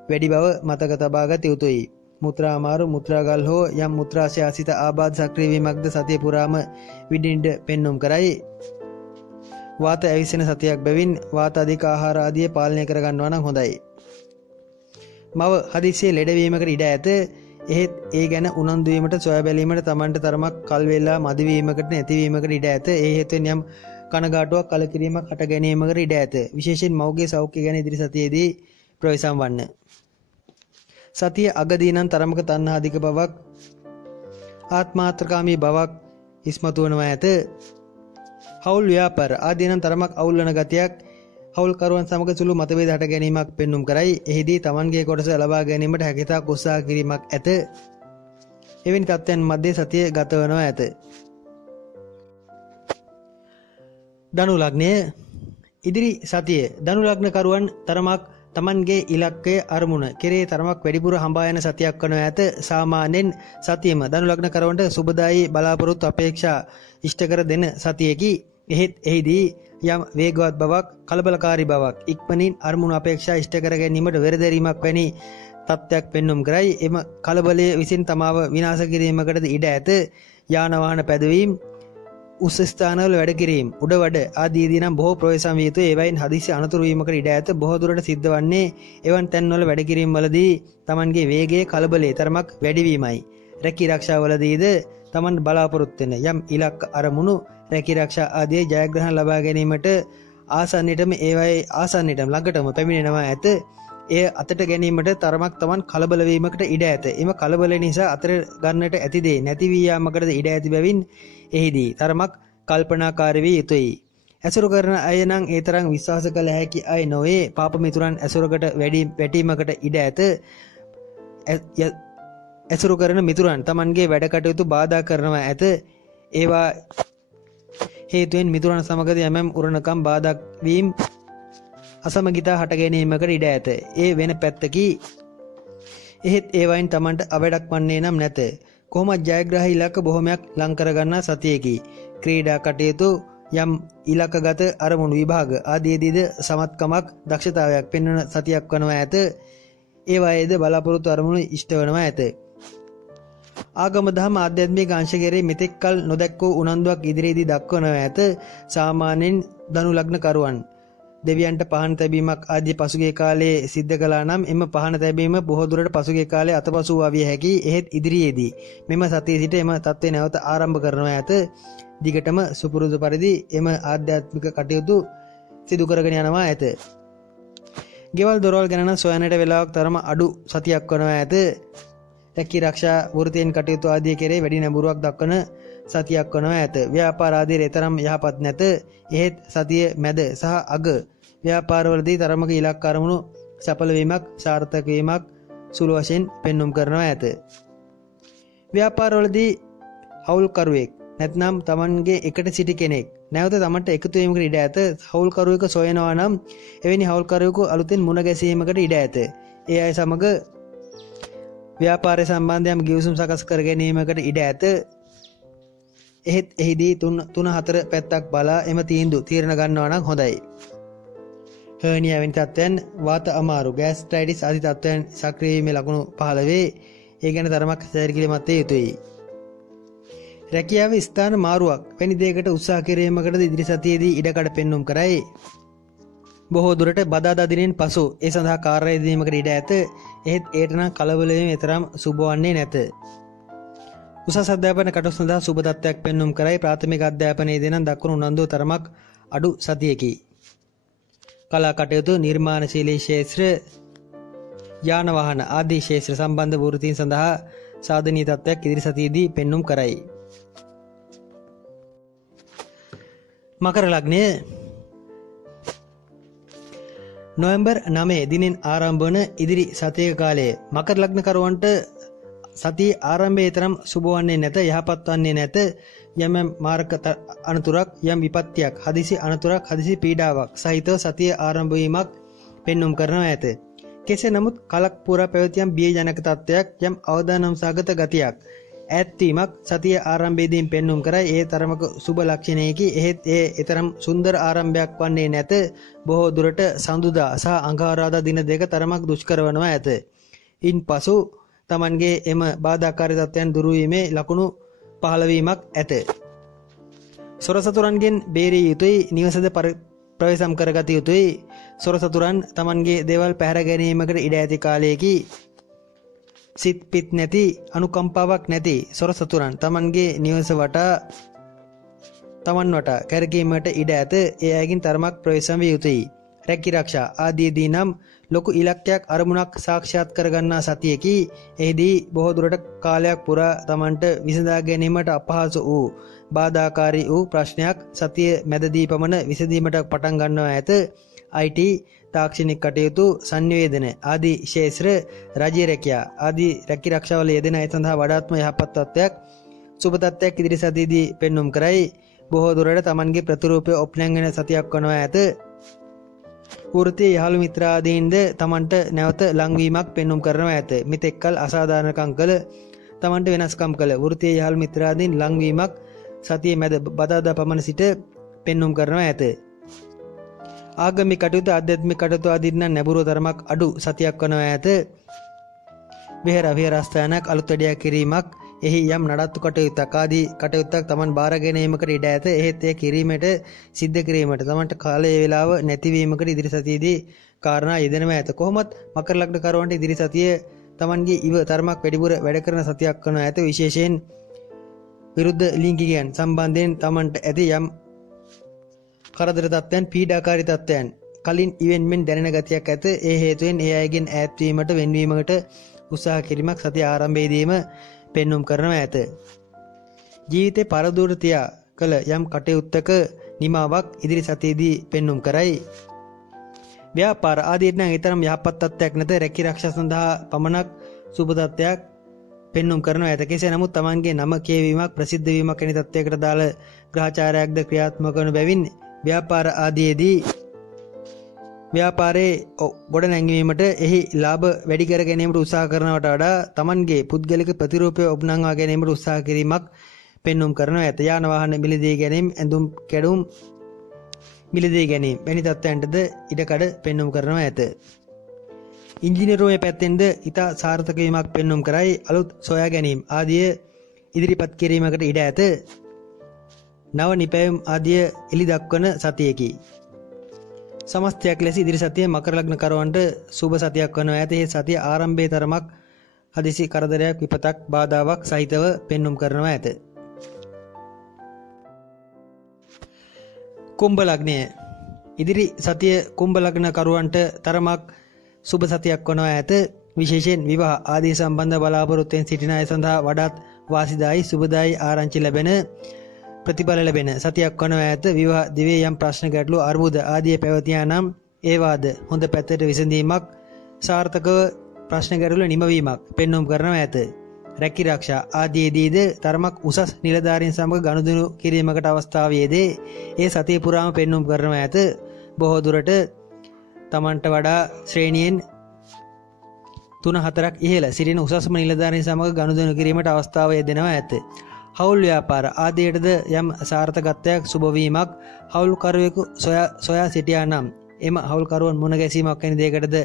වැඩි බව මතක තබා ගත යුතුයි. මුත්‍රා අමාරු, මුත්‍රාගල් හෝ යම් මුත්‍රාශය ආසිත ආබාධ සක්‍රිය වීමක්ද සතිය පුරාම විඳින්න පෙන්눔 කරයි. වාත ඇවිස්සෙන සතියක් බැවින් වාත අධික ආහාර ආදිය පාලනය කර ගන්නවා නම් හොඳයි. මව හදිස්සියේ ලෙඩවීමකට ඉඩ ඇත. එහෙත් ඒ ගැන උනන්දු වීමට, සොයා බැලීමට තමන්ට තරමක් කල් වේලා මදි වීමකට, නැතිවීමකට ඉඩ ඇත. ඒ හේතුවෙන් යම් කනගාටුවක්, කලකිරීමක් හට ගැනීමකට ඉඩ ඇත. විශේෂයෙන් මවගේ සෞඛ්‍ය ගැන ඉදිරි සතියේදී ප්‍රවේශම් වන්න. සතිය අගදී නම් තරමක තණ්හා අධික බවක්, ආත්මාර්ථකාමී බවක් ඉස්මතු වනවා ඇත. හවුල් ව්‍යාපාර ආදී නම් තරමක් අවුල් වන ගතියක්, හවුල්කරුවන් සමග සුළු මතභේද හට ගැනීමක් පෙන්눔 කරයි. එහිදී තමන්ගේ කොටස ලබා ගැනීමට හැකියතාක් උත්සාහ කිරීමක් ඇත. එවැනි තත්ත්වයන් මැද සතිය ගත වනවා ඇත. ධනු ලග්නය ඉදිරි සතිය ධනු ලග්නකරුවන් තරමක් තමන්ගේ ඉලක්කය අරමුණ කෙරේ තරමක් වැඩිපුර හඹා යන සතියක් වනවා ඇත. සාමාන්‍යයෙන් සතියම ධනු ලග්න කරවන්ට සුබදායී බලාපොරොත්තු අපේක්ෂා ඉෂ්ට කර දෙන සතියකි. එහෙත් එහිදී යම් වේගවත් බවක් කලබලකාරී බවක් ඉක්මනින් අරමුණු අපේක්ෂා ඉෂ්ට කර ගැනීමට වෙරදැරීමක් වැනි තත්ත්වයක් පෙන්눔 කරයි. එම කලබලය විසින් තමාව විනාශ කිරීමකටද ඉඩ ඇත. යාන වාහන පැදවීම, උස් ස්ථානවල වැඩ කිරීම, උඩ වැඩ ආදීදී නම් බොහෝ ප්‍රවේශම් විය යුතුයි. ඒවයින් හදිසි අනතුරු වීමකට ඉඩ ඇත. බොහෝ දුරට සිද්ධ වන්නේ එවන් තැන්වල වැඩ කිරීම වලදී Tamanගේ වේගයේ කලබලයේ තරමක් වැඩිවීමයි. රැකී ආරක්ෂාවලදීද Taman බලාපොරොත්තු වෙන යම් ඉලක්ක අරමුණු රැකී ආරක්ෂා ආදී ජයග්‍රහණ ලබා ගැනීමට ආසන්නයටම ඒවායේ ආසන්නයටම ළඟටම පැමිණෙනවා ඇත. එය අතට ගැනීමට තරමක් Taman කලබල වීමකට ඉඩ ඇත. එම කලබල නිසා අතර ගන්නට ඇති දේ නැති වී යාමකටද ඉඩ ඇති බැවින් එහිදී තරමක් කල්පනාකාරී විය යුතුයි. ඇසුරු කරන අය නම් ඒ තරම් විශ්වාස කළ හැකි අය නොවේ. පාප මිතුරන් ඇසුරකට වැටීමකට ඉඩ ඇත. ඇසුරු කරන මිතුරන් Tamanගේ වැඩ කටයුතු බාධා කරනවා ඇත. ඒවා හේතුවෙන් මිතුරන් සමගද යමම් උරණකම් බාධා වීම අසමගිතා හට ගැනීමකට ඉඩ ඇත. ඒ වෙන පැත්තකි. එහෙත් ඒවයින් Tamanට අවඩක් වන්නේ නම් නැත. කොහොමත් ජයග්‍රාහී ඉලක්ක බොහොමයක් ලං කරගන්නා සතියකි. ක්‍රීඩා කටයුතු යම් ඉලක්කගත අරමුණු විභාග ආදීදීද සමත්කමක් දක්ෂතාවයක් පෙන්වන සතියක් වනවා ඇත. ඒවායේද බලාපොරොත්තු අරමුණු ඉෂ්ට වනවා ඇත. ආගම දහම ආධ්‍යාත්මික අංශ කෙරෙහි මෙතෙක් කල නොදැක් වූ උනන්දුවක් ඉදිරියේදී දක්වනවා ඇත. සාමාන්‍යයෙන් ධනු ලග්න කරුවන් දෙවියන්ට පහන තැබීමක් ආදී පසුගිය කාලයේ සිද්ධ කළා නම් එම පහන තැබීම බොහෝ දුරට පසුගිය කාලයේ අතපසු ආවිය හැකි. එහෙත් ඉදිරියේදී මෙම සතියේ සිට එම තත්ත්වය නැවත ආරම්භ කරනවා ඇත. දිගටම සුපුරුදු පරිදි එම ආධ්‍යාත්මික කටයුතු සිදු කරගෙන යනවා ඇත. ගෙවල් දොරවල් ගැන සොයන්නට වෙලාවක් තරම අඩු සතියක් වනවා ඇත. රැකී ආරක්ෂා වෘත්තීන් කටයුතු ආදී කෙරේ වැඩි නැඹුරුවක් දක්වන සතියක් වනවා ඇත. ව්‍යාපාර ආදී රේතරම් යහපත් නැත. එහෙත් සතිය මැද සහ අග ව්‍යාපාරවලදී තරමක ඉලක්ක අරමුණු සඵල වීමක් සාර්ථක වීමක් සුළු වශයෙන් පෙන්눔 කරනවා ඇත. ව්‍යාපාරවලදී හවුල්කරුවෙක් නැත්නම් Tamanගේ එකට සිටි කෙනෙක් නැවත Tamanට එකතු වීමකට ඉඩ ඇත. හවුල්කරුවෙකු සොයනවා නම් එවැනි හවුල්කරුවෙකු අලුතෙන් මුණ ගැසීමකට ඉඩ ඇත. ඒ අය සමග ව්‍යාපාරය සම්බන්ධයෙන් ගිවිසුම් සකස් කර ගැනීමකට ඉඩ ඇත. එහෙත් එහිදී 3-4 පැත්තක් බලා එම තීරණ ගන්නවා නම් හොඳයි. හර්නියා වැනි තත්ත්වයන්, වාත අමාරු, ගෑස්ට්‍රයිටිස් ආදී තත්ත්වයන් සක්‍රිය වීමේ ලකුණු පහළ වේ. ඒ ගැන තරමක් සැලකිලිමත් විය යුතුයි. රැකියාව ස්ථාන මාරුවක් වැනි දෙයකට උත්සාහ කිරීමකටද ඉදිරි සතියේදී ඉඩකඩ පෙන්눔 කරයි. බොහෝ දුරට බදාදා දිනෙන් පසු ඒ සඳහා කාර්යය දීමකට ඉඩ ඇත. එහෙත් ඒට නම් කලබල වීම තරම් සුබ වන්නේ නැත. උසස් අධ්‍යාපන කටයුතු සඳහා සුබ තත්ත්වයක් පෙන්눔 කරයි. ප්‍රාථමික අධ්‍යාපනයේදී නම් දක්වන උනන්දුව තරමක් අඩු සතියකි. කලා කටයුතු, නිර්මාණශීලී ක්ෂේත්‍ර, යාන වාහන ආදී ක්ෂේත්‍ර සම්බන්ධ වෘත්තීන් සඳහා සාධනීය තත්ත්වයක් ඉදිරි සතියේදී පෙන්눔 කරයි. මකර ලග්නය නොවැම්බර් 9 දිනෙන් ආරම්භ වන ඉදිරි සතියක කාලයේ මකර ලග්න කරුවන්ට සතියේ ආරම්භයේ තරම් සුබ වන්නේ නැත. යහපත් වන්නේ නැත. යම් මාර්ග අනතුරක්, යම් විපත්තියක්, හදිසි අනතුරක්, හදිසි පීඩාවක් සහිතව සතියේ ආරම්භ වීමක් පෙන්눔 කරනවා ඇත. කෙසේ නමුත් කලක් පුරා පැවති යම් බියජනක තත්ත්වයක්, යම් අවදානම් සාගත ගතියක් ඈත්වීමක් සතියේ ආරම්භයේදී පෙන්눔 කරයි. ඒ තරමක සුබ ලක්ෂණයකි. එහෙත් ඒ තරම් සුන්දර ආරම්භයක් වන්නේ නැත. බොහෝ දුරට සඳුදා සහ අඟහරුවාදා දින දෙක තරමක් දුෂ්කර වනවා ඇත. ඉන්පසු Tamanගේ එම බාධාකාරී තත්ත්වයන් දුරු වීමේ ලකුණු පහළවීමක් ඇත. සොරසතුරන්ගෙන් බේරිය යුතුයි. නිවසද ප්‍රවේශම් කරගත යුතුයි. සොරසතුරන් Tamanගේ දේවල් පැහැර ගැනීමකට ඉඩ ඇති කාලයකි. සිත් පිත් නැති, අනුකම්පාවක් නැති සොරසතුරන් Tamanගේ නිවස වටා Taman වටා කැරකීමට ඉඩ ඇත. ඒ අයකින් තරමක් ප්‍රවේශම් විය යුතුයි. රැකී ආරක්ෂා ආදීදී නම් ලොකු ඉලක්කයක් අරමුණක් සාක්ෂාත් කරගන්නා සතියකි. එහිදී බොහෝ දුරට කාලයක් පුරා Tamanට විසඳා ගැනීමට අපහසු වූ බාධාකාරී වූ ප්‍රශ්නයක් සතිය මැදදී පමණ විසඳීමට පටන් ගන්නවා ඇත. IT, තාක්ෂණික කටයුතු, සංවේදන ආදී ක්ෂේත්‍ර, රාජ්‍ය රැකියා ආදී රැකී ආරක්ෂාවල යෙදෙන අය සඳහා වඩාත්ම යහපත් තත්ත්වයක්, සුබ තත්ත්වයක් ඉදිරි සතියේදී පෙන්눔 කරයි. බොහෝ දුරට Tamanගේ ප්‍රතිරූපය ඔප්නයන් වෙන සතියක් වනවා ඇත. වෘත්තීය යහළු මිත්‍රාදීන්ද තමන්ට නැවත ලංවීමක් පෙන්눔 කරනවා ඇත. මෙතෙක්කල් අසාධාරණකම් කළ තමන්ට වෙනස්කම් කළ වෘත්තීය යහළු මිත්‍රාදීන් ලංවීමක් සතියේ මැද බදාදා පමණ සිට පෙන්눔 කරනවා ඇත. ආගමික කටයුතු ආධ්‍යාත්මික කටයුතු ආදීන් නැඹුරු තරමක් අඩු සතියක් වනවා ඇත. විහාරස්ථානයක් අලුත් වැඩියා කිරීමක් එහි යම් නඩත්තු කටයුත්තක් ආදී කටයුත්තක් තමන් බාර ගැනීමකට ඉඩ ඇත. එහෙත් එය කිරීමට සිද්ධ කිරීමට තමන්ට කාලය වේලාව නැතිවීමකට ඉදිරි සතියේදී කාරණා යෙදෙනවා ඇත. කොහොමත් මකර ලග්න කරුවන්ට ඉදිරි සතිය තමන්ගේ ඉව තරමක් වැඩිපුර වැඩ කරන සතියක් වනවා ඇත. විශේෂයෙන් විරුද්ධ ලිංගිකයන් සම්බන්ධයෙන් තමන්ට ඇති යම් කරදර තත්ත්වයන් පීඩාකාරී තත්ත්වයන් කලින් ඉවෙන්මෙන් දැනෙන ගතියක් ඇත. ඒ හේතුවෙන් ඒ අයගෙන් ඈත් වීමට වෙන්වීමකට උත්සාහ කිරීමක් සතිය ආරම්භයේදීම පෙන්눔 කරනවා ඇත. ජීවිතේ පරදුර තියා කළ යම් කටයුත්තක නිමාවක් ඉදිරි සතියේදී පෙන්눔 කරයි. ව්‍යාපාර ආදීන් නම් ඊතරම් යහපත් තත්ත්වයක් නැත. රැකී ආරක්ෂා සඳහා පමණක් සුබ තත්ත්වයක් පෙන්눔 කරනවා ඇත. කෙසේ නමුත් තමන්ගේ නම කියවීමක් ප්‍රසිද්ධ වීමක් වැනි තත්ත්වයකට දාල ග්‍රහචාරයක්ද ක්‍රියාත්මක වන බැවින් ව්‍යාපාර ආදීදී ව්‍යාපාරයේ ගොඩ නැංවීමට එහි ලාභ වැඩි කර ගැනීමට උත්සාහ කරනවට වඩා තමන්ගේ පුද්ගලික ප්‍රතිරූපය ඔබනංවා ගැනීමට උත්සාහ කිරීමක් පෙන්눔 කරනවා ඇත. යාන වාහන මිලදී ගැනීම, ඇඳුම් කැඩුම් මිලදී ගැනීම වැනි තත්ත්වයන්ටද ඉඩකඩ පෙන්눔 කරනවා ඇත. ඉංජිනේරුවේ පැත්තෙන්ද ඉතා සාර්ථක වීමක් පෙන්눔 කරයි. අලුත් සොයා ගැනීම ආදිය ඉදිරිපත් කිරීමකට ඉඩ ඇත. නව නිපැයුම් ආදිය එලි දක්වන සතියකි. සමස්තයක් ලෙස ඉදිරි සතිය මකර ලග්න කරුවන්ට සුබ සතියක් වනවා ඇත. ඒ සතිය ආරම්භයේ තරමක් හදිසි කරදරයක් විපතක් බාධාවක් සහිතව පෙන්눔 කරනවා ඇත. කුම්භ ලග්නය ඉදිරි සතිය කුම්භ ලග්න කරුවන්ට තරමක් සුබ සතියක් වනවා ඇත. විශේෂයෙන් විවාහ ආදී සම්බන්ධ බලාපොරොත්තුෙන් සිටින අය සඳහා වඩාත් වාසිදායි සුබදායි ආරංචි ලැබෙන ප්‍රතිඵල ලැබෙන සතියක් වනවා ඇත. විවාහ දිවේ යම් ප්‍රශ්න ගැටලු අර්බුද ආදී පැවතියා නම් ඒවාද හොඳ පැත්තට විසඳීමක් සාර්ථකව ප්‍රශ්න ගැටලු නිමවීමක් පෙන්눔 කරනවා ඇත. රැකී ආරක්ෂා ආදීදීද තරමක් උසස් නිලධාරීන් සමග ගනුදෙනු කිරීමකට අවස්ථාවේදී ඒ සතිය පුරාම පෙන්눔 කරනවා ඇත. බොහෝ දුරට තමන්ට වඩා ශ්‍රේණියෙන් 3-4ක් ඉහළ සිටින උසස්ම නිලධාරීන් සමග ගනුදෙනු කිරීමට අවස්ථාව යෙදෙනවා ඇත. හවුල් ව්‍යාපාර ආදියටද යම් සාර්ථකත්වයක් සුබවීමක් හවුල්කරුවෙකු සොයා සිටියා නම් එම හවුල්කරුවන් මුණ ගැසීමක් වැනි දෙයකටද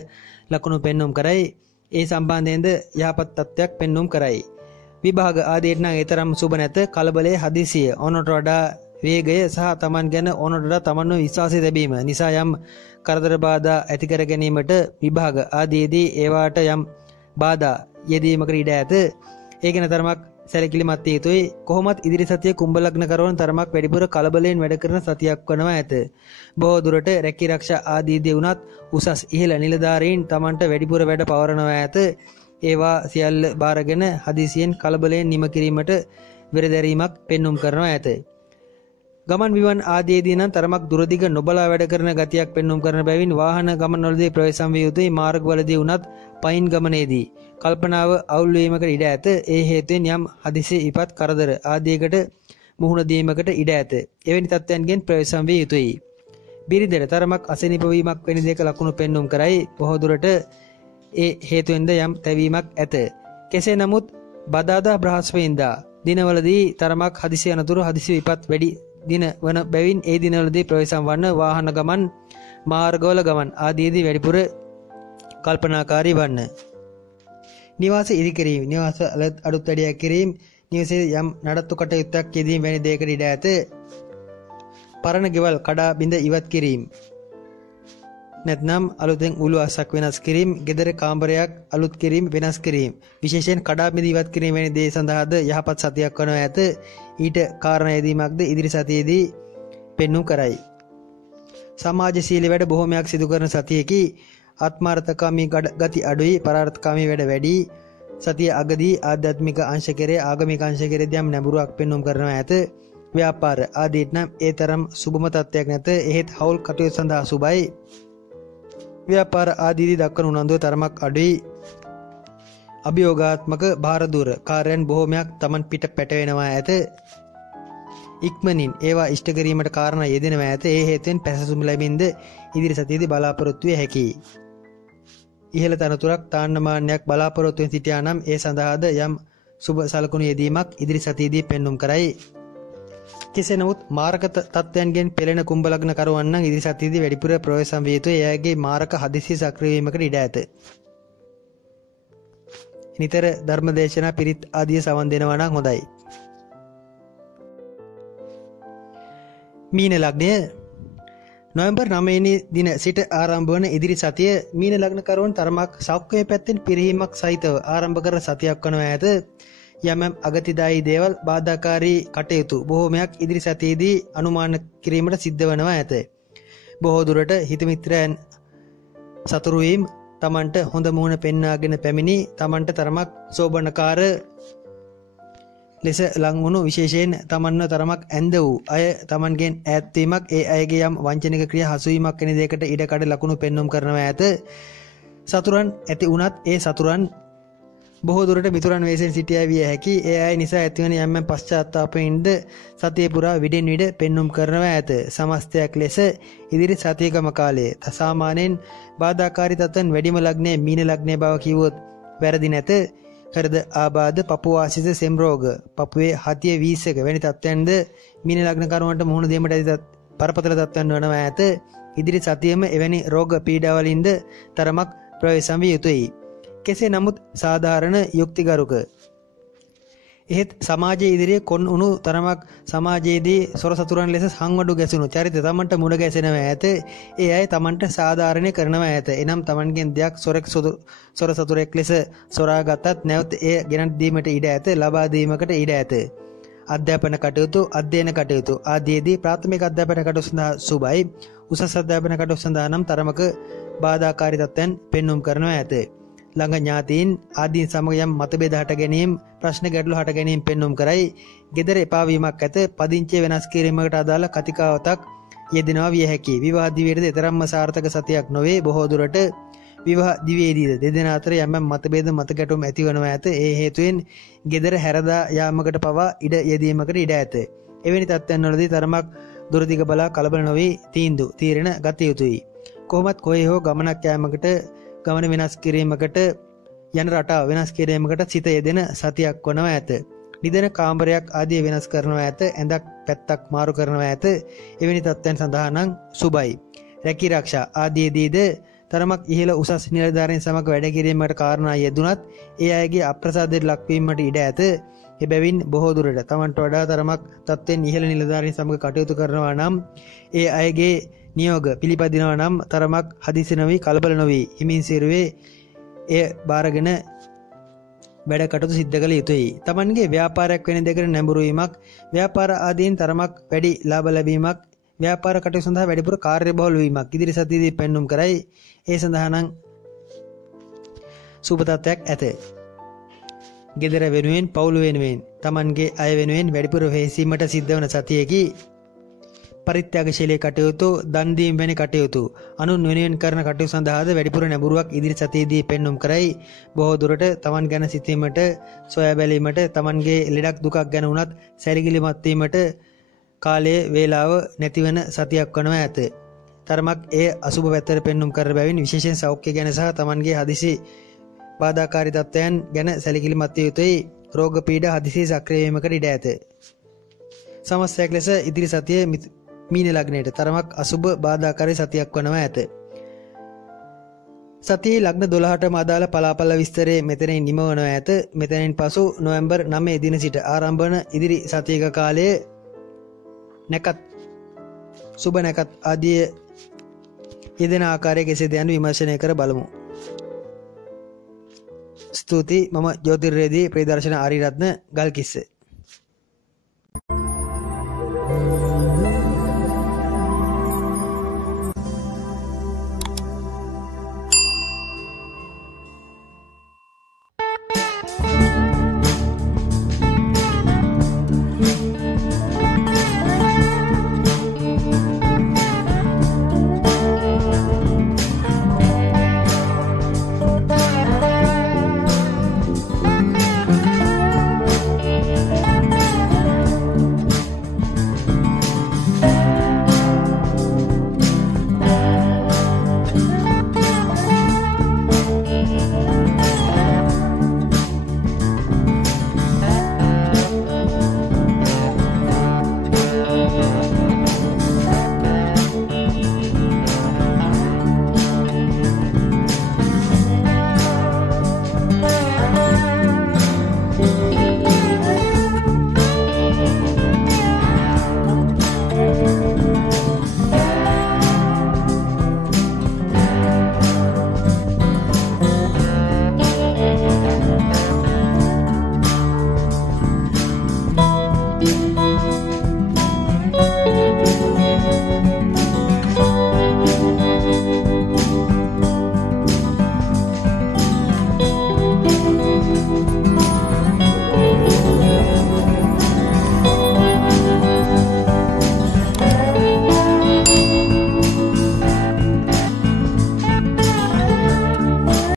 ලකුණු පෙන්눔 කරයි. ඒ සම්බන්ධයෙන්ද යහපත් තත්ත්වයක් පෙන්눔 කරයි. විභාග ආදියට නම් ඊතරම් සුබ නැත. කලබලයේ හදිසිය ඕනට වඩා වේගය සහ තමන් ගැන ඕනට වඩා තමන්ව විශ්වාසය ලැබීම නිසා යම් කරදර බාධා ඇති කර ගැනීමට විභාග ආදීදී ඒවාට යම් බාධා යෙදීමකට ඉඩ ඇත. ඒ ගැන තරමක් සැලකිලිමත් විය යුතුයි. කොහොමත් ඉදිරි සතිය කුම්භ ලග්න කරවන තරමක් වැඩිපුර කලබලයෙන් වැඩ කරන සතියක් වනවා ඇත. බොහෝ දුරට රැකී ආරක්ෂා ආදීදී වුණත් උසස් ඉහළ නිලධාරීන් තමන්ට වැඩිපුර වැඩ පවරනවා ඇත. ඒවා සියල්ල බාරගෙන හදිසියෙන් කලබලයෙන් නිම කිරීමට වෙරදැරීමක් පෙන්눔 කරනවා ඇත. ගමන් විමන් ආදීදී නම් තරමක් දුරදිග නොබලා වැඩ කරන ගතියක් පෙන්눔 කරන බැවින් වාහන ගමන්වලදී ප්‍රවේශම් විය යුතුයි. මාර්ගවලදී වුණත් පයින් ගමනේදී කල්පනාව අවුල් වීමකට ඉඩ ඇත. ඒ හේතුවෙන් යම් හදිසි විපත් කරදර ආදීකට මුහුණ දීමකට ඉඩ ඇත. එවැනි තත්ත්වයන්ගෙන් ප්‍රවේශම් විය යුතුයි. බිරිඳට තරමක් අසනීප වීමක් වැනි දෙයක ලකුණු පෙන්눔 කරයි. බොහෝ දුරට ඒ හේතුවෙන්ද යම් තැවීමක් ඇත. කෙසේ නමුත් බදාදා බ්‍රහස්පතින්දා දිනවලදී තරමක් හදිසි අනතුරු හදිසි විපත් වැඩි දින වන බැවින් ඒ දිනවලදී ප්‍රවේශම් වන්න වාහන ගමන් මාර්ගවල ගමන් ආදීදී වැඩිපුර කල්පනාකාරී වන්න. නිවාස ඉදිකිරීම, නිවාස අලුත් වැඩියා කිරීම, නිවසේ යම් නඩත්තු කටයුත්තක් යෙදීම වැනි දෙයකට ඉඩ ඇත. පරණ ගෙවල් කඩා බිඳ ඉවත් කිරීම, නැත්නම් අලුතෙන් උළු අස්සක් වෙනස් කිරීම, ගෙදර කාමරයක් අලුත් කිරීම වෙනස් කිරීම, විශේෂයෙන් කඩා බිඳ ඉවත් කිරීම වැනි දේ සඳහාද යහපත් සතියක් වනවා ඇත. ඊට කාරණා යෙදීමක්ද ඉදිරි සතියේදී පෙන්눔 කරයි. සමාජශීලී වැඩ බොහෝමයක් සිදු කරන සතියකි. ආත්මාර්ථකාමී ගති අඩුයි, පරාර්ථකාමී වැඩ වැඩි. සතිය අගදී ආධ්‍යාත්මික අංශ කෙරේ ආගමික අංශ කෙරේ යම් නැඹුරුවක් පෙන්눔 කරනවා ඇත. ව්‍යාපාර ආදීට නම් ඒ තරම් සුබම තත්ත්වයක් නැත. එහෙත් හවුල් කටයුතු සඳහා සුබයි. ව්‍යාපාර ආදීදී දක්වන උනන්දුව තරමක් අඩුයි. අභියෝගාත්මක භාරදූර කාර්යයන් බොහෝමයක් තමන් පිට පැටවෙනවා ඇත. ඉක්මනින් ඒවා ඉෂ්ට කිරීමට කාරණා යෙදෙනවා ඇත. ඒ හේතුවෙන් පැසසුම් ලැබින්ද ඉදිරි සතියේදී බලාපොරොත්තු විය හැකියි. ඉහළ තනතුරක් තාන්නමානයක් බලාපොරොත්තුවෙන් සිටියා නම් ඒ සඳහාද යම් සුබ සලකුණු යෙදීමක් ඉදිරි සතියේදී පෙන්눔 කරයි. කෙසේ නමුත් මාරක තත්ත්වයන්ගෙන් පෙළෙන කුම්භ ලග්න කරුවන් නම් ඉදිරි සතියේදී වැඩිපුර ප්‍රවේශම් විය යුතුයි. එයාගේ මාරක හදිසි සක්‍රිය වීමකට ඉඩ ඇත. නිතර ධර්ම දේශනා පිරිත් ආදිය සවන් දෙනවා නම් හොඳයි. මීන ලග්නය නොවැම්බර් 9 වෙනි දින සිට ආරම්භ වන ඉදිරි සතිය මීන ලග්න කරුවන් තරමක් සෞඛ්‍ය පැත්තෙන් පිරිහීමක් සහිතව ආරම්භ කරන සතියක් වනවා ඇත. යම් අගතිදායී දේවල් බාධාකාරී කටයුතු බොහෝමයක් ඉදිරි සතියේදී අනුමාන කිරීමට සිද්ධ වෙනවා ඇත. බොහෝ දුරට හිතමිත්‍රයන් සතුරු වීම තමන්ට හොඳ මුහුණ පෙන්වාගෙන පැමිණි තමන්ට තරමක් සෝබනකාර ලෙස ලංවුණු විශේෂයෙන් තමන්ව තරමක් ඇඳ වූ අය තමන්ගෙන් ඈත්වීමක් ඒ අයගේ යම් වංචනික ක්‍රියා හසුවීමක් වෙන දෙයකට ඉඩකඩ ලකුණු පෙන්වුම් කරනවා ඇත. සතුරන් ඇති වුණත් ඒ සතුරන් බොහෝ දුරට මිතුරන් වෙසෙන් සිටියා විය හැකි. ඒ අය නිසා ඇතිවන යම් පශ්චාත්තාපයෙන්ද සතිය පුරා විඩෙන් විඩ පෙන්වුම් කරනවා ඇත. සමස්තයක් ලෙස ඉදිරි සතියකම කාලයේ සාමාන්‍යයෙන් බාධාකාරී තත්ත්වයන් වැඩිම ලග්නයේ මීන ලග්නයේ බව කිව්වොත් වැරදි නැත. හෘද ආබාධ, පපු ආශිත සෙම් රෝග, පපුවේ හතිය වීසක වැනි තත්ත්වයන්ද මීන ලග්න කරුවන්ට මුහුණ දීමට ඇති බරපතල තත්ත්වයන් වනවා ඇත. ඉදිරි සතියෙම එවැනි රෝග පීඩාවලින්ද තරමක් ප්‍රවේශම් විය යුතුයි. කෙසේ නමුත් සාධාරණ යුක්තිගරුක එහෙත් සමාජයේ ඉදිරියේ කොන් උණු තරමක් සමාජයේදී සොර සතුරන් ලෙස සංවඩු ගැසුණු චරිත තමන්ට මුණ ගැසෙනවා ඇත. ඒ අය තමන්ට සාධාරණය කරනවා ඇත. එනම් තමන්ගෙන් දෙයක් සොර සතුරෙක් ලෙස සොරා ගතත් නැවත එය ගෙනත් දීමට ඉඩ ඇත. ලබා දීමකට ඉඩ ඇත. අධ්‍යාපන කටයුතු, අධ්‍යයන කටයුතු ආදීදී ප්‍රාථමික අධ්‍යාපන කටයුතු සඳහා සුබයි. උසස් අධ්‍යාපන කටයුතු සඳහා නම් තරමක බාධාකාරී තත්ත්වයන් පෙන්눔 කරනවා ඇත. ළඟ ඥාතීන් ආදීන් සමග යම් මතභේද හට ගැනීම, ප්‍රශ්න ගැටලු හට ගැනීම පෙන්눔 කරයි. ගෙදර එපා වීමක් ඇත. පදිංචිය වෙනස් කිරීමකට අදාළ කතිකාවතක් යෙදෙනවා විය හැකියි. විවාහ දිවියේද තරම්ම සාර්ථක සතියක් නොවේ. බොහෝ දුරට විවාහ දිවියේදීද දෙදෙනා අතර යම් මතභේද මත ගැටුම් ඇතිවනවා ඇත. ඒ හේතුවෙන් ගෙදර හැරදා යාමකට පවා ඉඩ යෙදීමකට ඉඩ ඇත. එවැනි තත්ත්වයන් වලදී තරමක් දුරදිග බලා කලබල නොවී තීරණ ගත යුතුයි. කොහොමත් කොහේ හෝ ගමනක් යාමකට, ගමන වෙනස් කිරීමකට, යන රටාව වෙනස් කිරීමකට සිත යෙදෙන සතියක් වනවා ඇත. නිදන කාමරයක් ආදිය වෙනස් කරනවා ඇත. ඇඳක් පැත්තක් මාරු කරනවා ඇත. එවැනි තත්ත්වයන් සඳහා නම් සුබයි. රැකී ආරක්ෂා ආදීදීද තරමක් ඉහළ උසස් නිලධාරීන් සමග වැඩ කිරීමකට කාරණා යෙදුනත් ඒ අයගේ අප්‍රසාදයට ලක්වීමට ඉඩ ඇත. එබැවින් බොහෝ දුරට තමන්ට වඩා තරමක් තත්ත්වෙන් ඉහළ නිලධාරීන් සමග කටයුතු කරනවා නම් ඒ අයගේ නියෝග පිළිපදිනවා නම් තරමක් හදිසි නොවී කලබල නොවී හිමින් සිරුවේ එය බාරගෙන වැඩ කටයුතු සිද්ධ කළ යුතුයි. තමන්ගේ ව්‍යාපාරයක් වෙන දෙකට නැඹුරු වීමක්, ව්‍යාපාර ආදීන් තරමක් වැඩි ලාභ ලැබීමක්, ව්‍යාපාර කටයුතු සඳහා වැඩිපුර කාර්යබහුල වීමක් ඉදිරි සතියේදී පෙන්눔 කරයි. ඒ සඳහා නම් සුබ තත්ත්වයක් ඇත. ගෙදර වෙනුවෙන්, පවුල වෙනුවෙන්, තමන්ගේ අය වෙනුවෙන් වැඩිපුර වෙහෙසීමට සිද්ධ වන සතියකි. පරිත්‍යාගශීලී කටයුතු, දන් දීම වැනි කටයුතු, අනුන් වෙනුවෙන් කරන කටයුතු සඳහාද වැඩිපුර නැඹුරුවක් ඉදිරි සතියේදී පෙන්눔 කරයි. බොහෝ දුරට තමන් ගැන සිතීමට, සොයා බැලීමට, තමන්ගේ ලෙඩක් දුකක් ගැන වුණත් සැලකිලිමත් වීමට කාලයේ වේලාව නැතිවන සතියක් වනවා ඇත. තරමක් එය අසුබ පැත්තට පෙන්눔 කර බැවින් විශේෂයෙන් සෞඛ්‍ය ගැන සහ තමන්ගේ හදිසි බාධාකාරී තත්ත්වයන් ගැන සැලකිලිමත් විය යුතුයි. රෝග පීඩා හදිසි සක්‍රිය වීමකට ඉඩ ඇත. සමස්තයක් ලෙස ඉදිරි සතියේ මීන ලග්නයට තරමක් අසුබ බාධාකාරී සතියක් වනවා ඇත. සතියේ ලග්න 12ටම අදාළ පලාපල විස්තරය මෙතනින් නිමවනවා ඇත. මෙතනින් පසු නොවැම්බර් 9 දින සිට ආරම්භ වන ඉදිරි සතියක කාලයේ නැකත් සුබ නැකත් ආදී යෙදෙන ආකාරය කෙසේද යන විමර්ශනය කර බලමු. ස්තුතියි. මම ජ්‍යොතිර්වේදී ප්‍රදර්ශන ආරියරත්න ගල්කිස්ස.